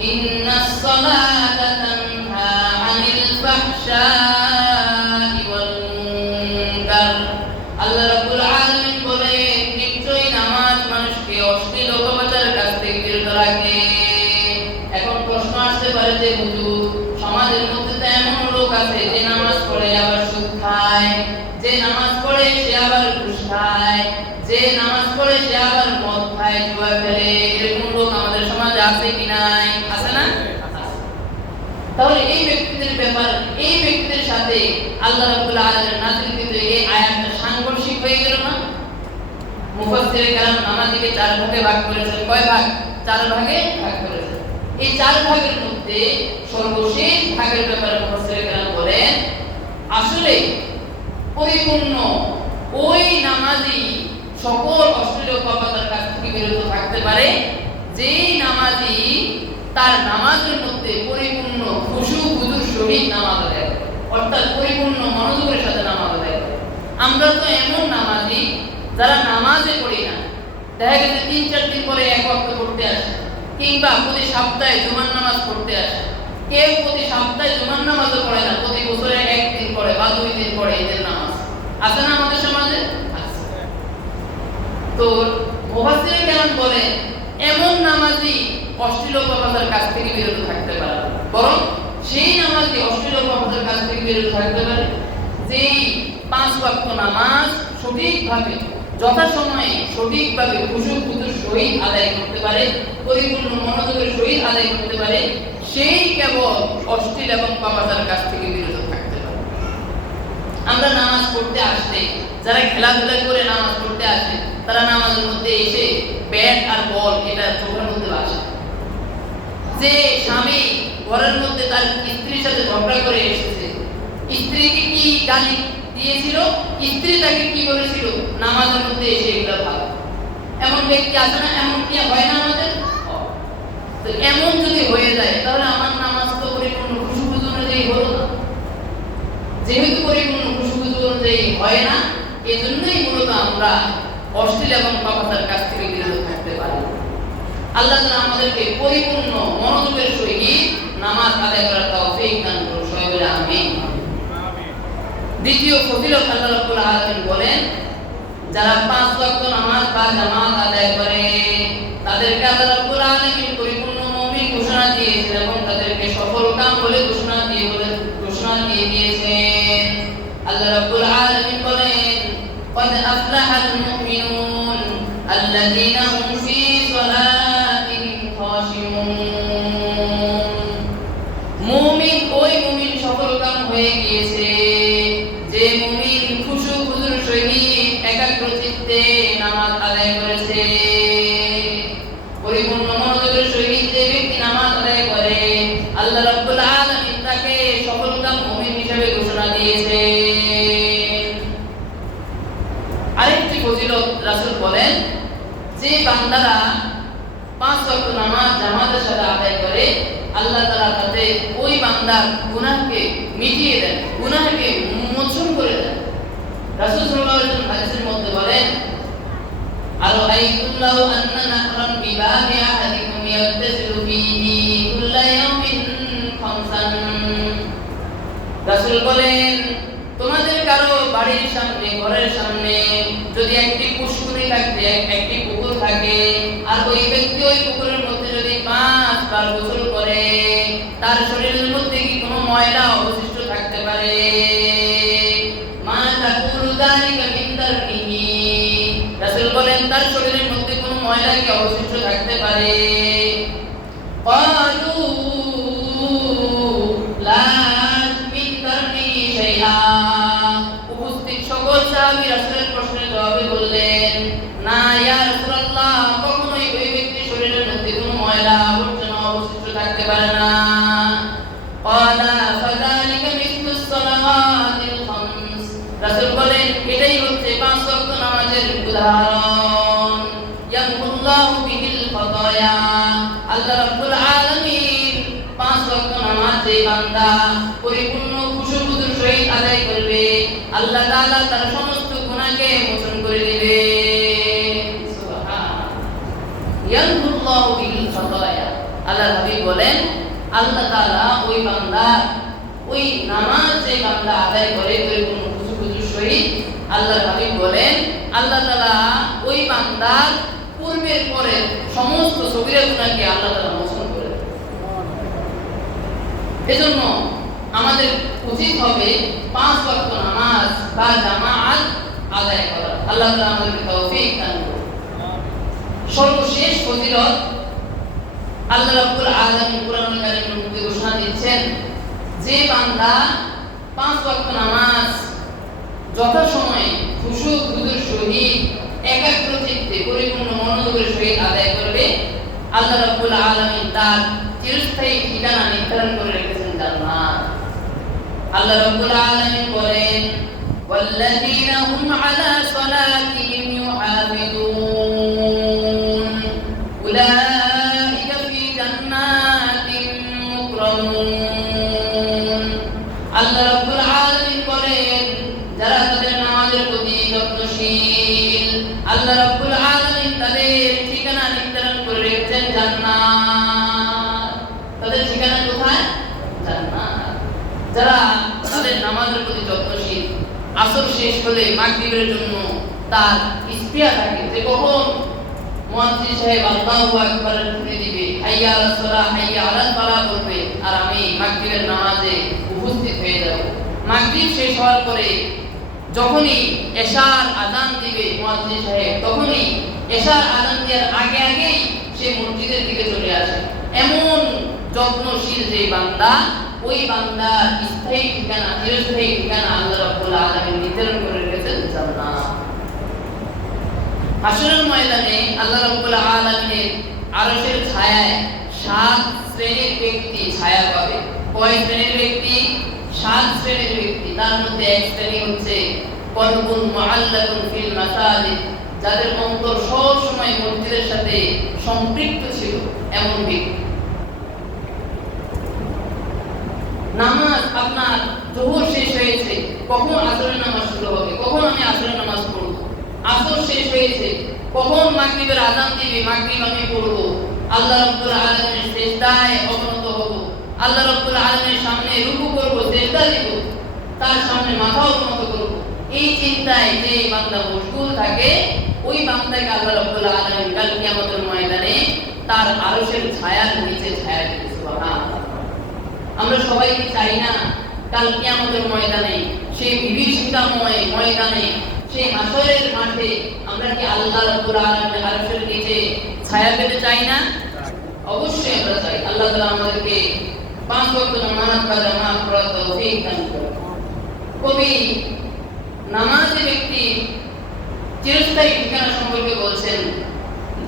ইন্নাস সালাতা তানহা আনিল ফাহশাই ওয়াল মুনকার আল্লাহ রাব্বুল আলামিন বলে নিশ্চয়ই নামাজ মানুষকে অশ্লীল ও পাপাচারের কাছ থেকে বিরত রাখে। এখন প্রশ্ন আসতে পারে যে হুজুর সমাজের মধ্যে তো এমন লোক আছে যে নামাজ পড়ে আবার সুদ খায়, যে নামাজ পড়ে সে আবার ঘুষ খায়, যে নামাজ পড়ে সে আবার মদ খায়, জুয়া খেলে, এরকম লোক আমাদের সমাজে আছে কি নাই? আছে না? তাহলে এই ব্যক্তিদের ব্যাপার এই ব্যক্তিদের সাথে আল্লাহ রাব্বুল আলামিন নাযিলকৃত এই আয়াতটা সাংঘর্ষিক হয়ে গেল না? মুফাসসিরে কেরাম নামাজকে 4 ভাগে ভাগ করেছেন। কয় ভাগ? 4 ভাগে ভাগ করেছেন। এই 4 ভাগের মধ্যে সর্বশেষ ভাগের ব্যাপারে মুফাসসিরে কেরাম বলেন আসলে পরিপূর্ণ ওই নামাজি সকল অশ্লীল পাপাচার কাছ থেকে বিরত থাকতে পারে যেই নামাজি তার নামাজের মধ্যে পরিপূর্ণ খুশু হুজুর সহিত নামাজ আদায় করে, অর্থাৎ পরিপূর্ণ মনোযোগের সাথে নামাজ আদায় করে। আমরা তো এমন নামাজি যারা নামাজে পড়ি না, দেখা গেছে 3-4 দিন পরে এক ওয়াক্ত পড়তে আসে, কিংবা প্রতি সপ্তাহে জুমার নামাজ পড়তে আসে, কেউ প্রতি সপ্তাহে জুমার নামাজও পড়ে না, প্রতি বছরে 1 দিন পড়ে বা 2 দিন পড়ে ঈদের নামাজ। আছে না আমাদের সমাজে? আছে। তো মুফাসসিরে কেরাম বলেন এমন নামাজি অশ্লীল পাপাচার কাছ থেকে বিরত থাকতে পারে, বরং সেই নামাজি অশ্লীল পাপাচার কাছ থেকে বিরত থাকতে পারে যেই 5 ওয়াক্ত নামাজ সঠিকভাবে যথাসময়ে সঠিকভাবে খুশু খুশুর সহিত আদায় করতে পারে, পরিপূর্ণ মনোযোগের সহিত আদায় করতে পারে, সেই কেবল অশ্লীল এবং পাপাচার কাছ থেকে বিরত থাকতে পারে। আমরা নামাজ পড়তে আসলে যারা খেলাধুলা করে নামাজ পড়তে আসে তারা নামাজের মধ্যে এসে ব্যাট আর বল এটা চোখের মধ্যে বাজে। যে স্বামী ঘরের মধ্যে তার স্ত্রীর সাথে ঝগড়া করে এসেছে, স্ত্রীকে কি গালি দিয়েছিল, স্ত্রী তাকে কি বলেছিল, নামাজের মধ্যে এসে এগুলো ভালো। এমন ব্যক্তি আছে না? এমন কি হয় না আমাদের? তো এমন যদি হয়ে যায় তাহলে আমার নামাজ তো পরিপূর্ণ খুশু খুশু অনুযায়ী হলো না। যেহেতু পরিপূর্ণ খুশু খুশু অনুযায়ী হয় না, এজন্যই মূলত আমরা অশ্লীল এবং পাপাচার কাছ থেকে বিরত থাকতে পারি। আল্লাহ তাআলা আমাদেরকে পরিপূর্ণ মনোযোগের সহিত নামাজ আদায় করার তৌফিক দান করুন। সবাই বলে আমিন। দ্বিতীয় ফজিলত আল্লাহ রাব্বুল আলামিন বলেন যারা 5 ওয়াক্ত নামাজ বা জামাত আদায় করে তাদেরকে আল্লাহ রাব্বুল আলামিন পরিপূর্ণ মুমিন ঘোষণা দিয়েছেন এবং তাদেরকে সফল কাম বলে ঘোষণা দিয়ে দিয়েছেন। আল্লাহ রাব্বুল আলামিন বলেন قد أفلح المؤمنون الذين هم في صلاتهم خاشعون মুমিন ওই মুমিন সফল কাম হয়ে গিয়েছে যে মুমিন খুশু খুজুর সহিত একাগ্র চিত্তে নামাজ আদায় করেছে। পরিপূর্ণ মনোযোগের সহিত যে ব্যক্তি নামাজ আদায় করে আল্লাহ রাব্বুল আলামিন তাকে সফল কাম মুমিন হিসেবে ঘোষণা দিয়েছে। আরেকটি ফজিলত রাসূল বলেন যে বান্দারা 5 ওয়াক্ত নামাজ জামাতের সাথে আদায় করে আল্লাহ তাআলা তাদের ওই বান্দার গুনাহকে মিটিয়ে দেন, গুনাহকে মোচন করে দেন। রাসূল সাল্লাল্লাহু আলাইহি ওয়াসাল্লাম হাদিসের মধ্যে বলেন আরাআইতুম লাউ আন্না নাহরান বিবাবি আহাদিকুম ইয়াগতাসিলু ফীহি কুল্লা ইয়াওমিন খামসান। রাসূল বলেন তোমাদের কারো বাড়ির সামনে ঘরের সামনে যদি একটি পুষ্করিণী থাকে, একটি পুকুর থাকে, আর ওই ব্যক্তি ওই পুকুরের মধ্যে যদি 5 বার গোসল করে তার শরীরের মধ্যে কি কোনো ময়লা অবশিষ্ট থাকতে পারে? মা তাকুলু যালিকা মিন দারকিহি। রাসূল বলেন তার শরীরের মধ্যে কোনো ময়লা কি অবশিষ্ট থাকতে পারে? ক্বালু লা মিন দারকিহি শাইআ। উপস্থিত সকল সাহাবী রাসূলের প্রশ্নের জবাবে বললেন না ইয়া রাসূলুল্লাহ, কখনোই ওই ব্যক্তির শরীরের মধ্যে কোনো ময়লা আবর্জনা অবশিষ্ট থাকতে পারে না। ক্বালা ফাযালিকা মিসলুস সালাওয়াতিল খামস। যে বান্দা পরিপূর্ণ খুশু-খুদুর সহিত আদায় করবে, আল্লাহ তাআলা তার সমস্ত গুনাহকে মোচন করে দিবে। সুবহানাল্লাহ। ইয়ানফুল্লাহু বিল খাতায়া। আল্লাহর হাবিব বলেন, আল্লাহ তাআলা ওই বান্দা, ওই নামাজ যে বান্দা আদায় করে পরিপূর্ণ খুশু-খুদুর সহিত, আল্লাহর হাবিব বলেন আল্লাহ তাআলা ওই বান্দার পূর্বের পরে সমস্ত সগীরা গুনাহকে আল্লাহ তাআলা মোচন করে দেন। এজন্য আমাদের উচিত হবে 5 ওয়াক্ত নামাজ বা জামাআত আদায় করা। আল্লাহ তাআলা আমাদেরকে তৌফিক দান করুন। সর্বশেষ ফজিলত আল্লাহ রাব্বুল আলামিন কুরআনুল কারীমের মধ্যে ঘোষণা দিচ্ছেন, যে বান্দা 5 ওয়াক্ত নামাজ যথাসময়ে খুশু-খুদুর সহিত একাগ্র চিত্তে পরিপূর্ণ মনোযোগের সহিত আদায় করবে, আল্লাহ রাব্বুল আলামিন তার চিরস্থায়ী ঠিকানা নির্ধারণ করে রেখেছেন জান্নাত। আল্লাহ রাব্বুল আলামিন বলেন, ওয়াল্লাযীনা হুম আলা সালাতিহিম ইউহাফিযুন উলাইকা ফি জান্নাতিন মুকরামুন। আল্লাহ রাব্বুল আলামিন বলেন, যারা তাদের নামাজের প্রতি যত্নশীল, আল্লাহ রাব্বুল আলামিন তাদের ঠিকানা নির্ধারণ করে রেখেছেন জান্নাত। তাদের ঠিকানা কোথায়? জান্নাত। যারা তাদের নামাজের প্রতি যত্নশীল, আসর শেষ হলে মাগরিবের জন্য তার ইস্তিয়া থাকে যে কখন মুয়াজ্জিন সাহেব আল্লাহু আকবার শুনে দিবে, হাইয়া আলাস সালাহ হাইয়া আলাল ফালাহ বলবে, আর আমি মাগরিবের নামাজে উপস্থিত হয়ে যাব। মাগরিব শেষ হওয়ার পরে যখনই এশার আযান দিবে মুয়াজ্জিন সাহেব, তখনই এশার আযান দেওয়ার আগে আগেই সে মসজিদের দিকে চলে আসে। এমন যত্নশীল যে বান্দা, ওই বান্দার স্থায়ী ঠিকানা, চিরস্থায়ী ঠিকানা আল্লাহ রাব্বুল আলামিন নির্ধারণ করে রেখেছেন জান্নাত। হাশরের ময়দানে আল্লাহ রাব্বুল আলামিনের আরশের ছায়ায় 7 শ্রেণীর ব্যক্তি ছায়া পাবে। কয় শ্রেণীর ব্যক্তি? 7 শ্রেণীর ব্যক্তি। তার মধ্যে এক শ্রেণী হচ্ছে কলবুন মুআল্লাকুন ফিল মাসাজিদ, যাদের অন্তর সব সময় মসজিদের সাথে সম্পৃক্ত ছিল এমন ব্যক্তি। নামাজ আপনার যোহর শেষ হয়েছে, কখন আসরের নামাজ শুরু হবে, কখন আমি আসরের নামাজ পড়ব। আসর শেষ হয়েছে, কখন মাগরিবের আযান দিবে, মাগরিব আমি পড়ব। আল্লাহ রাব্বুল আলামিনের সিজদায় অবনত হব, আল্লাহ রাব্বুল আলামিনের সামনে রুকু করব, সিজদা দিব, তার সামনে মাথা অবনত করব। এই চিন্তায় যে বান্দা মশগুল থাকে, ওই বান্দাকে আল্লাহ রাব্বুল আলামিন কাল কিয়ামতের ময়দানে তার আরশের ছায়ার নিচে ছায়া দিবে। সুবহানাল্লাহ। আমরা সবাই কি চাই না কাল কিয়ামতের ময়দানে, সেই বিভীষিকাময় ময়দানে, সেই হাসরের মাঠে আমরা কি আল্লাহ রাব্বুল আলামিনের আরশের নিচে ছায়া পেতে চাই না? অবশ্যই আমরা চাই। আল্লাহ তাআলা আমাদেরকে 5 ওয়াক্ত নামাজ বা জামাত পড়ার তৌফিক দান করুন। কবি নামাজি ব্যক্তি চিরস্থায়ী ঠিকানা সম্পর্কে বলছেন,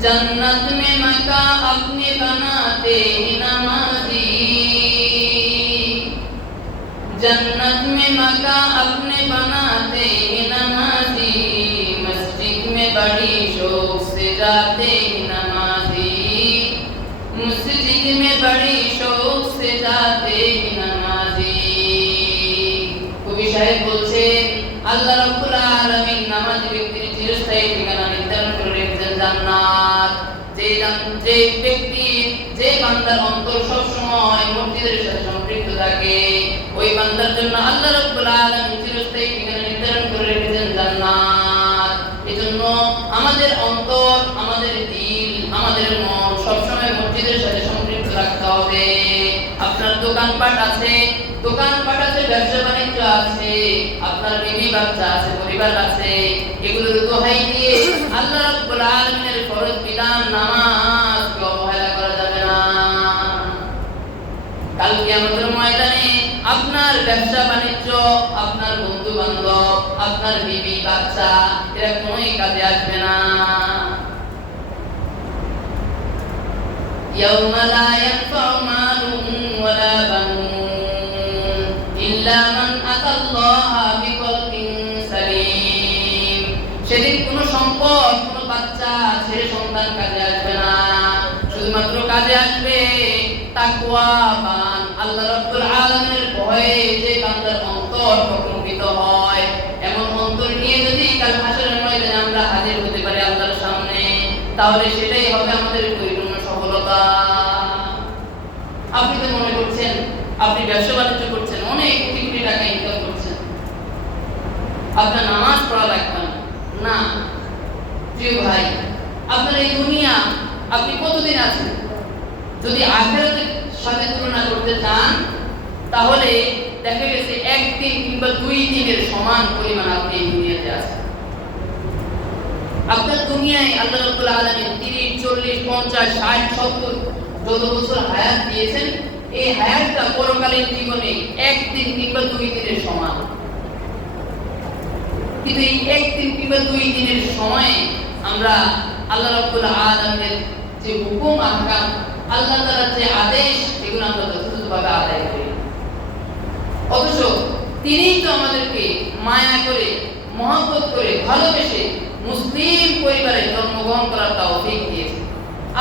জান্নাত মে মাকা আপনি বানাতে নামাজি, जन्नत में मका अपने बनाते नमाजी, मस्जिद में बड़ी शौक से जाते नमाजी, मस्जिद में बड़ी शौक से जाते नमाजी। কবি সাহেব বলছেন, আল্লাহ রাব্বুল আলামিন নামাজি ব্যক্তির চিরস্থায়ী ঠিকানা নির্ধারণ করে রেখেছেন জান্নাত। যে ব্যক্তি, যে বান্দার অন্তর সব সময় মসজিদের সাথে সম্পৃক্ত থাকে, ওই বান্দার জন্য আল্লাহ রাব্বুল আলামিন চিরস্থায়ী ঠিকানা নির্ধারণ করে রেখেছেন জান্নাত। এজন্য আমাদের অন্তর, আমাদের দিল, আমাদের মন সবসময় মসজিদের সাথে সম্পৃক্ত রাখতে হবে। আপনার দোকানপাট আছে, ব্যবসা বাণিজ্য আছে, আপনার বিবি বাচ্চা আছে, পরিবার আছে, এগুলোর দোহাই দিয়ে আল্লাহ রাব্বুল আলামিনের ফরজ বিধান নামাজকে অবহেলা করা যাবে না। কাল কিয়ামতের ময়দানে আপনার ব্যবসা বাণিজ্য, আপনার বন্ধু বান্ধব, আপনার বিবি বাচ্চা, এরা কোনোই কাজে আসবে না। ইয়াউমা লা ইয়ানফাউ মালুন ওয়ালা বানুন ইল্লা মান আতাল্লাহা বিকলবিন সালিম। সেদিন কোনো সম্পদ, কোনো বাচ্চা, ছেলে সন্তান কাজে আসবে না। শুধুমাত্র কাজে আসবে তাকওয়াবান, আল্লাহ রাব্বুল আলামিনের ভয়ে যে বান্দার অন্তর প্রকম্পিত হয়, এমন অন্তর নিয়ে যদি কাল হাসরের ময়দানে আমরা হাজির হতে পারি আল্লাহর সামনে, তাহলে সেটাই হবে আমাদের পরিপূর্ণ সফলতা। আপনি তো মনে করছেন আপনি ব্যবসা বাণিজ্য করছেন, অনেক কোটি কোটি টাকা ইনকাম করছেন, আপনার নামাজ পড়া লাগবে না। প্রিয় ভাই, আপনার এই দুনিয়া আপনি কতদিন আছেন? যদি আখিরাতের সাথে তুলনা করতে চান, তাহলে দেখা গেছে একদিন কিংবা 2 দিনের সমান পরিমাণ আপনি এই দুনিয়াতে আছেন। আপনার দুনিয়ায় আল্লাহ রাব্বুল আলামিন 30, 40, 50, 60, 70 যত বছর হায়াত দিয়েছেন, এই হায়াতটা পরকালীন জীবনে একদিন কিংবা 2 দিনের সমান। কিন্তু এই একদিন কিংবা 2 দিনের সময়ে আমরা আল্লাহ রাব্বুল আলামিনের যে হুকুম আহকাম, আল্লাহ তাআলার যে আদেশ, এগুলো আমরা যথাযথভাবে আদায় করি। অথচ তিনিই তো আমাদেরকে মায়া করে, মহব্বত করে, ভালোবেসে মুসলিম পরিবারে জন্মগ্রহণ করার তৌফিক দিয়েছেন।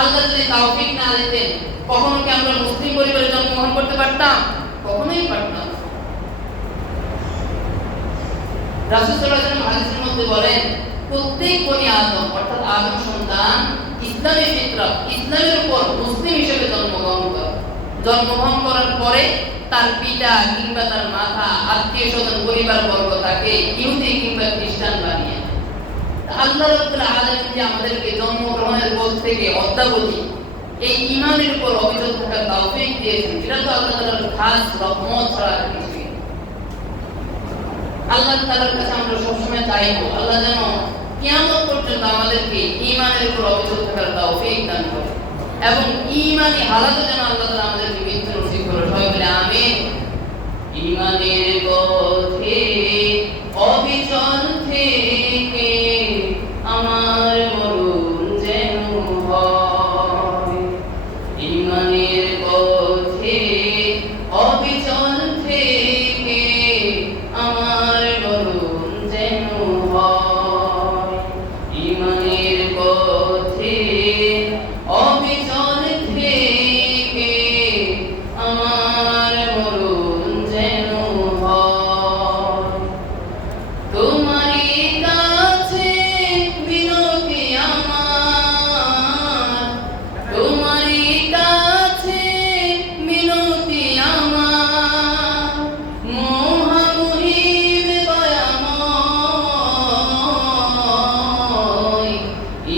আল্লাহ যদি তৌফিক না দিতেন, কখনো কি আমরা মুসলিম পরিবারে জন্মগ্রহণ করতে পারতাম? কখনোই পারতাম না। রাসূল সাল্লাল্লাহু আলাইহি ওয়াসাল্লাম হাদিসের মধ্যে বলেন, প্রত্যেক বনি আদম অর্থাৎ আদম সন্তান ইসলামী ফিতরত, ইসলামের উপর মুসলিম হিসেবে জন্মগ্রহণ করে। জন্মগ্রহণ করার পরে তার পিতা কিংবা তার মাতা, আত্মীয় স্বজন, পরিবার বর্গ তাকে ইহুদি কিংবা খ্রিস্টান বানিয়ে। আল্লাহ রাব্বুল আলামিন যে আমাদেরকে জন্মগ্রহণের পর থেকে অদ্যাবধি এই ঈমানের উপর অবিচল থাকার তৌফিক দিয়েছেন, এটা তো আল্লাহ তাআলার খাস রহমত ছাড়া কিছু না। আল্লাহ তাআলার কাছে আমরা সবসময় চাইবো আল্লাহ যেন কিয়ামত পর্যন্ত আমাদেরকে ঈমানের উপর অবিচল থাকার তৌফিক দান করেন, এবং ঈমানি হালাতে যেন আল্লাহ তাআলা আমাদেরকে মৃত্যু নসিব করেন। সবাই বলে আমিন। ঈমানের পথে অবিচল থেকে আমার মরণ যেন হয়। ঈমানের পথে অবিচল থেকে আমার মরণ যেন হয়। ঈমানের পথে অবিচল থেকে আমার মরণ যেন হয়। তোমারই কাছে বিনতি আমার, তোমারই কাছে বিনতি আমার, মহামহিম দয়াময়।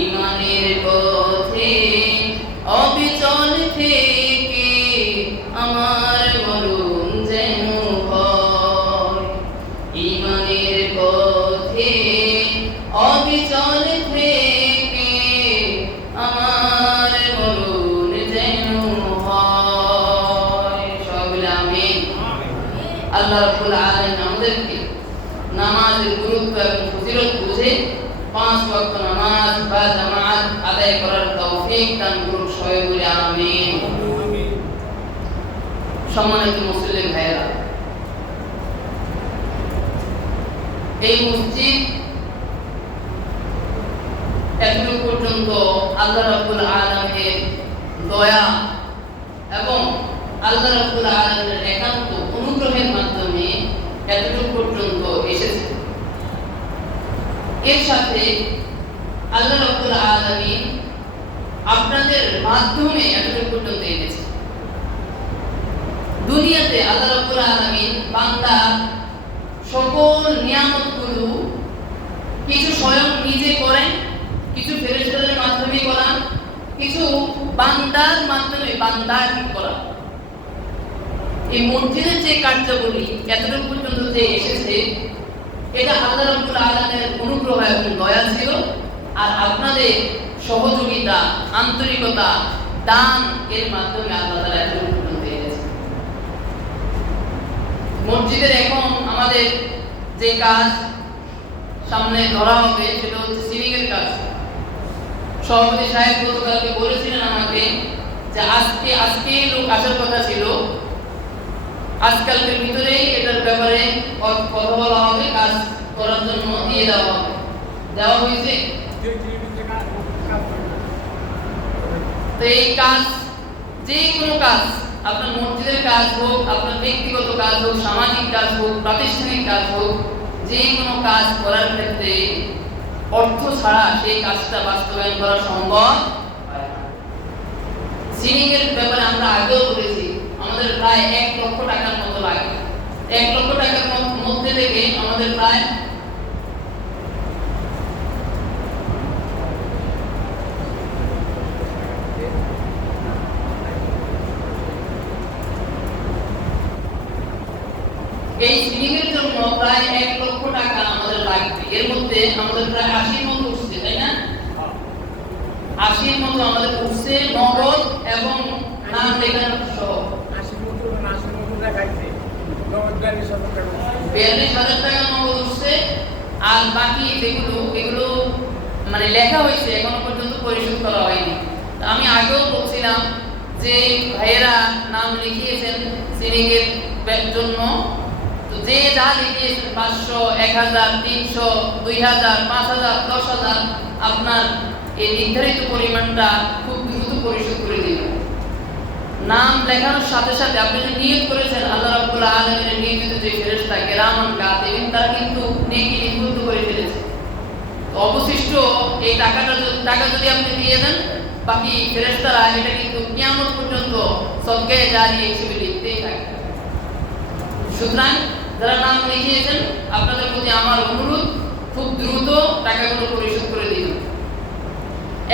ঈমানের পথে অবিচল থেকে আমার মরণ যেন হয়। ঈমানের পথে অবিচল থেকে আমার মরণ যেন হয়। সবাই আমিন। আল্লাহ রাব্বুল আলামিন আমাদেরকে নামাজের গুরুত্ব এবং ফজিলত বুঝে 5 ওয়াক্ত নামাজ বা জামাত আদায় করার তৌফিক দান করুন। সবাই বলে আমিন। সম্মানিত মুসলিম ভাইরা, এই মসজিদ এতটুকু পর্যন্ত আল্লাহ রাব্বুল আলামিনের দয়া এবং আল্লাহ রাব্বুল আলামিনের একান্ত অনুগ্রহের মাধ্যমে এতটুকু পর্যন্ত এসেছে। এর সাথে আল্লাহ রাব্বুল আলামিন আপনাদের মাধ্যমে এতটুকু পর্যন্ত এনেছে। দুনিয়াতে আল্লাহ রাব্বুল আলামিন বান্দার সকল নিয়ামতগুলো কিছু স্বয়ং নিজে করেন, কিছু ফেরেশতাদের মাধ্যমে করান, কিছু বান্দার মাধ্যমে বান্দার করান। এই মসজিদের যে কার্যাবলী এতটুকু পর্যন্ত যে এসেছে, এটা আল্লাহ রাব্বুল আলামিনের অনুগ্রহ এবং দয়া ছিল, আর আপনাদের সহযোগিতা, আন্তরিকতা, দান এর মাধ্যমে আল্লাহ তাআলা এতটুকু পর্যন্ত এনেছে। মসজিদের এখন আমাদের যে কাজ সামনে ধরা হবে সেটা হচ্ছে সিলিং এর কাজ। সভাপতি সাহেব গতকালকে বলেছিলেন আমাকে যে আজকে লোক আসার কথা ছিল, আজকালকের ভিতরেই এটার ব্যাপারে কথা বলা হবে, কাজ করার জন্য দিয়ে দেওয়া হবে। দেওয়া হয়েছে। তো এই কাজ, যে কোনো কাজ আপনার মসজিদের কাজ হোক, আপনার ব্যক্তিগত কাজ হোক, সামাজিক কাজ হোক, প্রাতিষ্ঠানিক কাজ হোক, যে কোনো কাজ করার ক্ষেত্রে অর্থ ছাড়া সেই কাজটা বাস্তবায়ন করা সম্ভব হয় না। সিলিং এর ব্যাপারে আমরা আগেও বলেছি, আমাদের প্রায় 1 লক্ষ টাকার মতো লাগে। 1 লক্ষ টাকার মধ্যে থেকে আমাদের প্রায় এই সিলিং এর জন্য প্রায় 1 লক্ষ টাকা আমাদের লাগবে। এর মধ্যে আমাদের প্রায় 80 মতো উঠছে, তাই না? 80 মতো আমাদের উঠছে নগদ এবং নাম লেখানো সহ। 80 টাকাইছে নগদ 42,000 টাকা নগদ উঠছে। আর বাকি এগুলো মানে লেখা হয়েছে, এখনো পর্যন্ত পরিশোধ করা হয়নি। আমি আগেও বলছিলাম যে ভাইয়েরা নাম লিখিয়েছেন সিলিং এর জন্য, যে যা লিখিয়েছেন 500, 1000, 300, 2000, 5000, 10,000 আপনার এই নির্ধারিত পরিমাণটা খুব দ্রুত পরিশোধ করে দিবেন। নাম লেখানোর সাথে সাথে আপনি যে নিয়ত করেছেন আল্লাহ রাব্বুল আলামিনের নিয়মিত যে ফেরেশতা কিরামান কাতিবিন তারা কিন্তু নেকি লিপিবদ্ধ করে ফেলেছে। তো অবশিষ্ট এই টাকা যদি আপনি দিয়ে দেন, বাকি ফেরেশতারা এটা কিন্তু কিয়ামত পর্যন্ত সদকায়ে জারি হিসেবে লিখতেই থাকবে। সুতরাং যারা নাম লিখিয়েছেন আপনাদের প্রতি আমার অনুরোধ, খুব দ্রুত টাকাগুলো পরিশোধ করে দিন।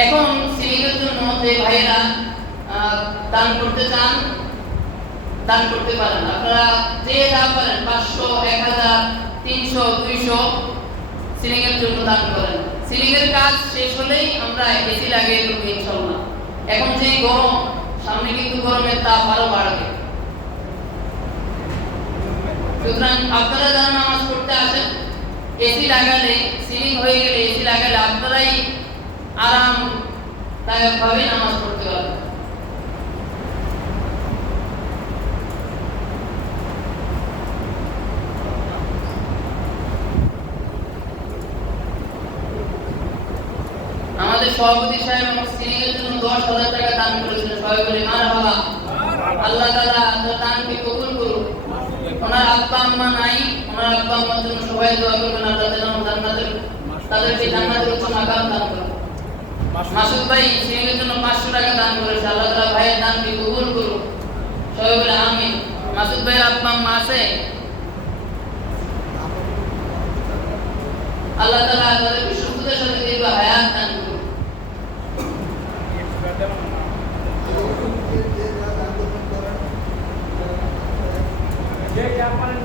এখন সিলিংয়ের জন্য যে ভাইয়েরা দান করতে চান দান করতে পারেন। আপনারা যে যা পারেন 500, 1000, 300, 200 সিলিংয়ের জন্য দান করেন। সিলিংয়ের কাজ শেষ হলেই আমরা এসি লাগিয়ে দেব ইনশাআল্লাহ। এখন যে গরম, সামনে কিন্তু গরমের তাপ আরো বাড়বে। সুতরাং আপনারা যারা নামাজ পড়তে আসেন, এসি লাগালে, সিলিং হয়ে গেলে এসি লাগালে আপনারাই আরামদায়কভাবে নামাজ পড়তে পারবেন। আমাদের সভাপতি সাহেব এবং সিলিং এর জন্য 10,000 টাকা দান করেছেন। সবাই বলে মারহাবা। আল্লাহ তাআলা আপনার দানকে কবুল করুন। ওনার আব্বা আম্মা নাই, ওনার আব্বা আম্মার জন্য সবাই দোয়া করবেন আল্লাহ তাআলা তাদেরকে জান্নাতের উচ্চ মাকাম দান করুন। মাসুদ ভাই সিলিং এর জন্য 500 টাকা দান করেছে। আল্লাহ তাআলা ভাইয়ের দানকে কবুল করুন। সবাই বলে আমিন। মাসুদ ভাইয়ের আব্বা আম্মা আছে, আল্লাহ তাআলা তাদেরকে সুস্থতার সাথে দীর্ঘ হায়াত দান করুন। যে যা পারেন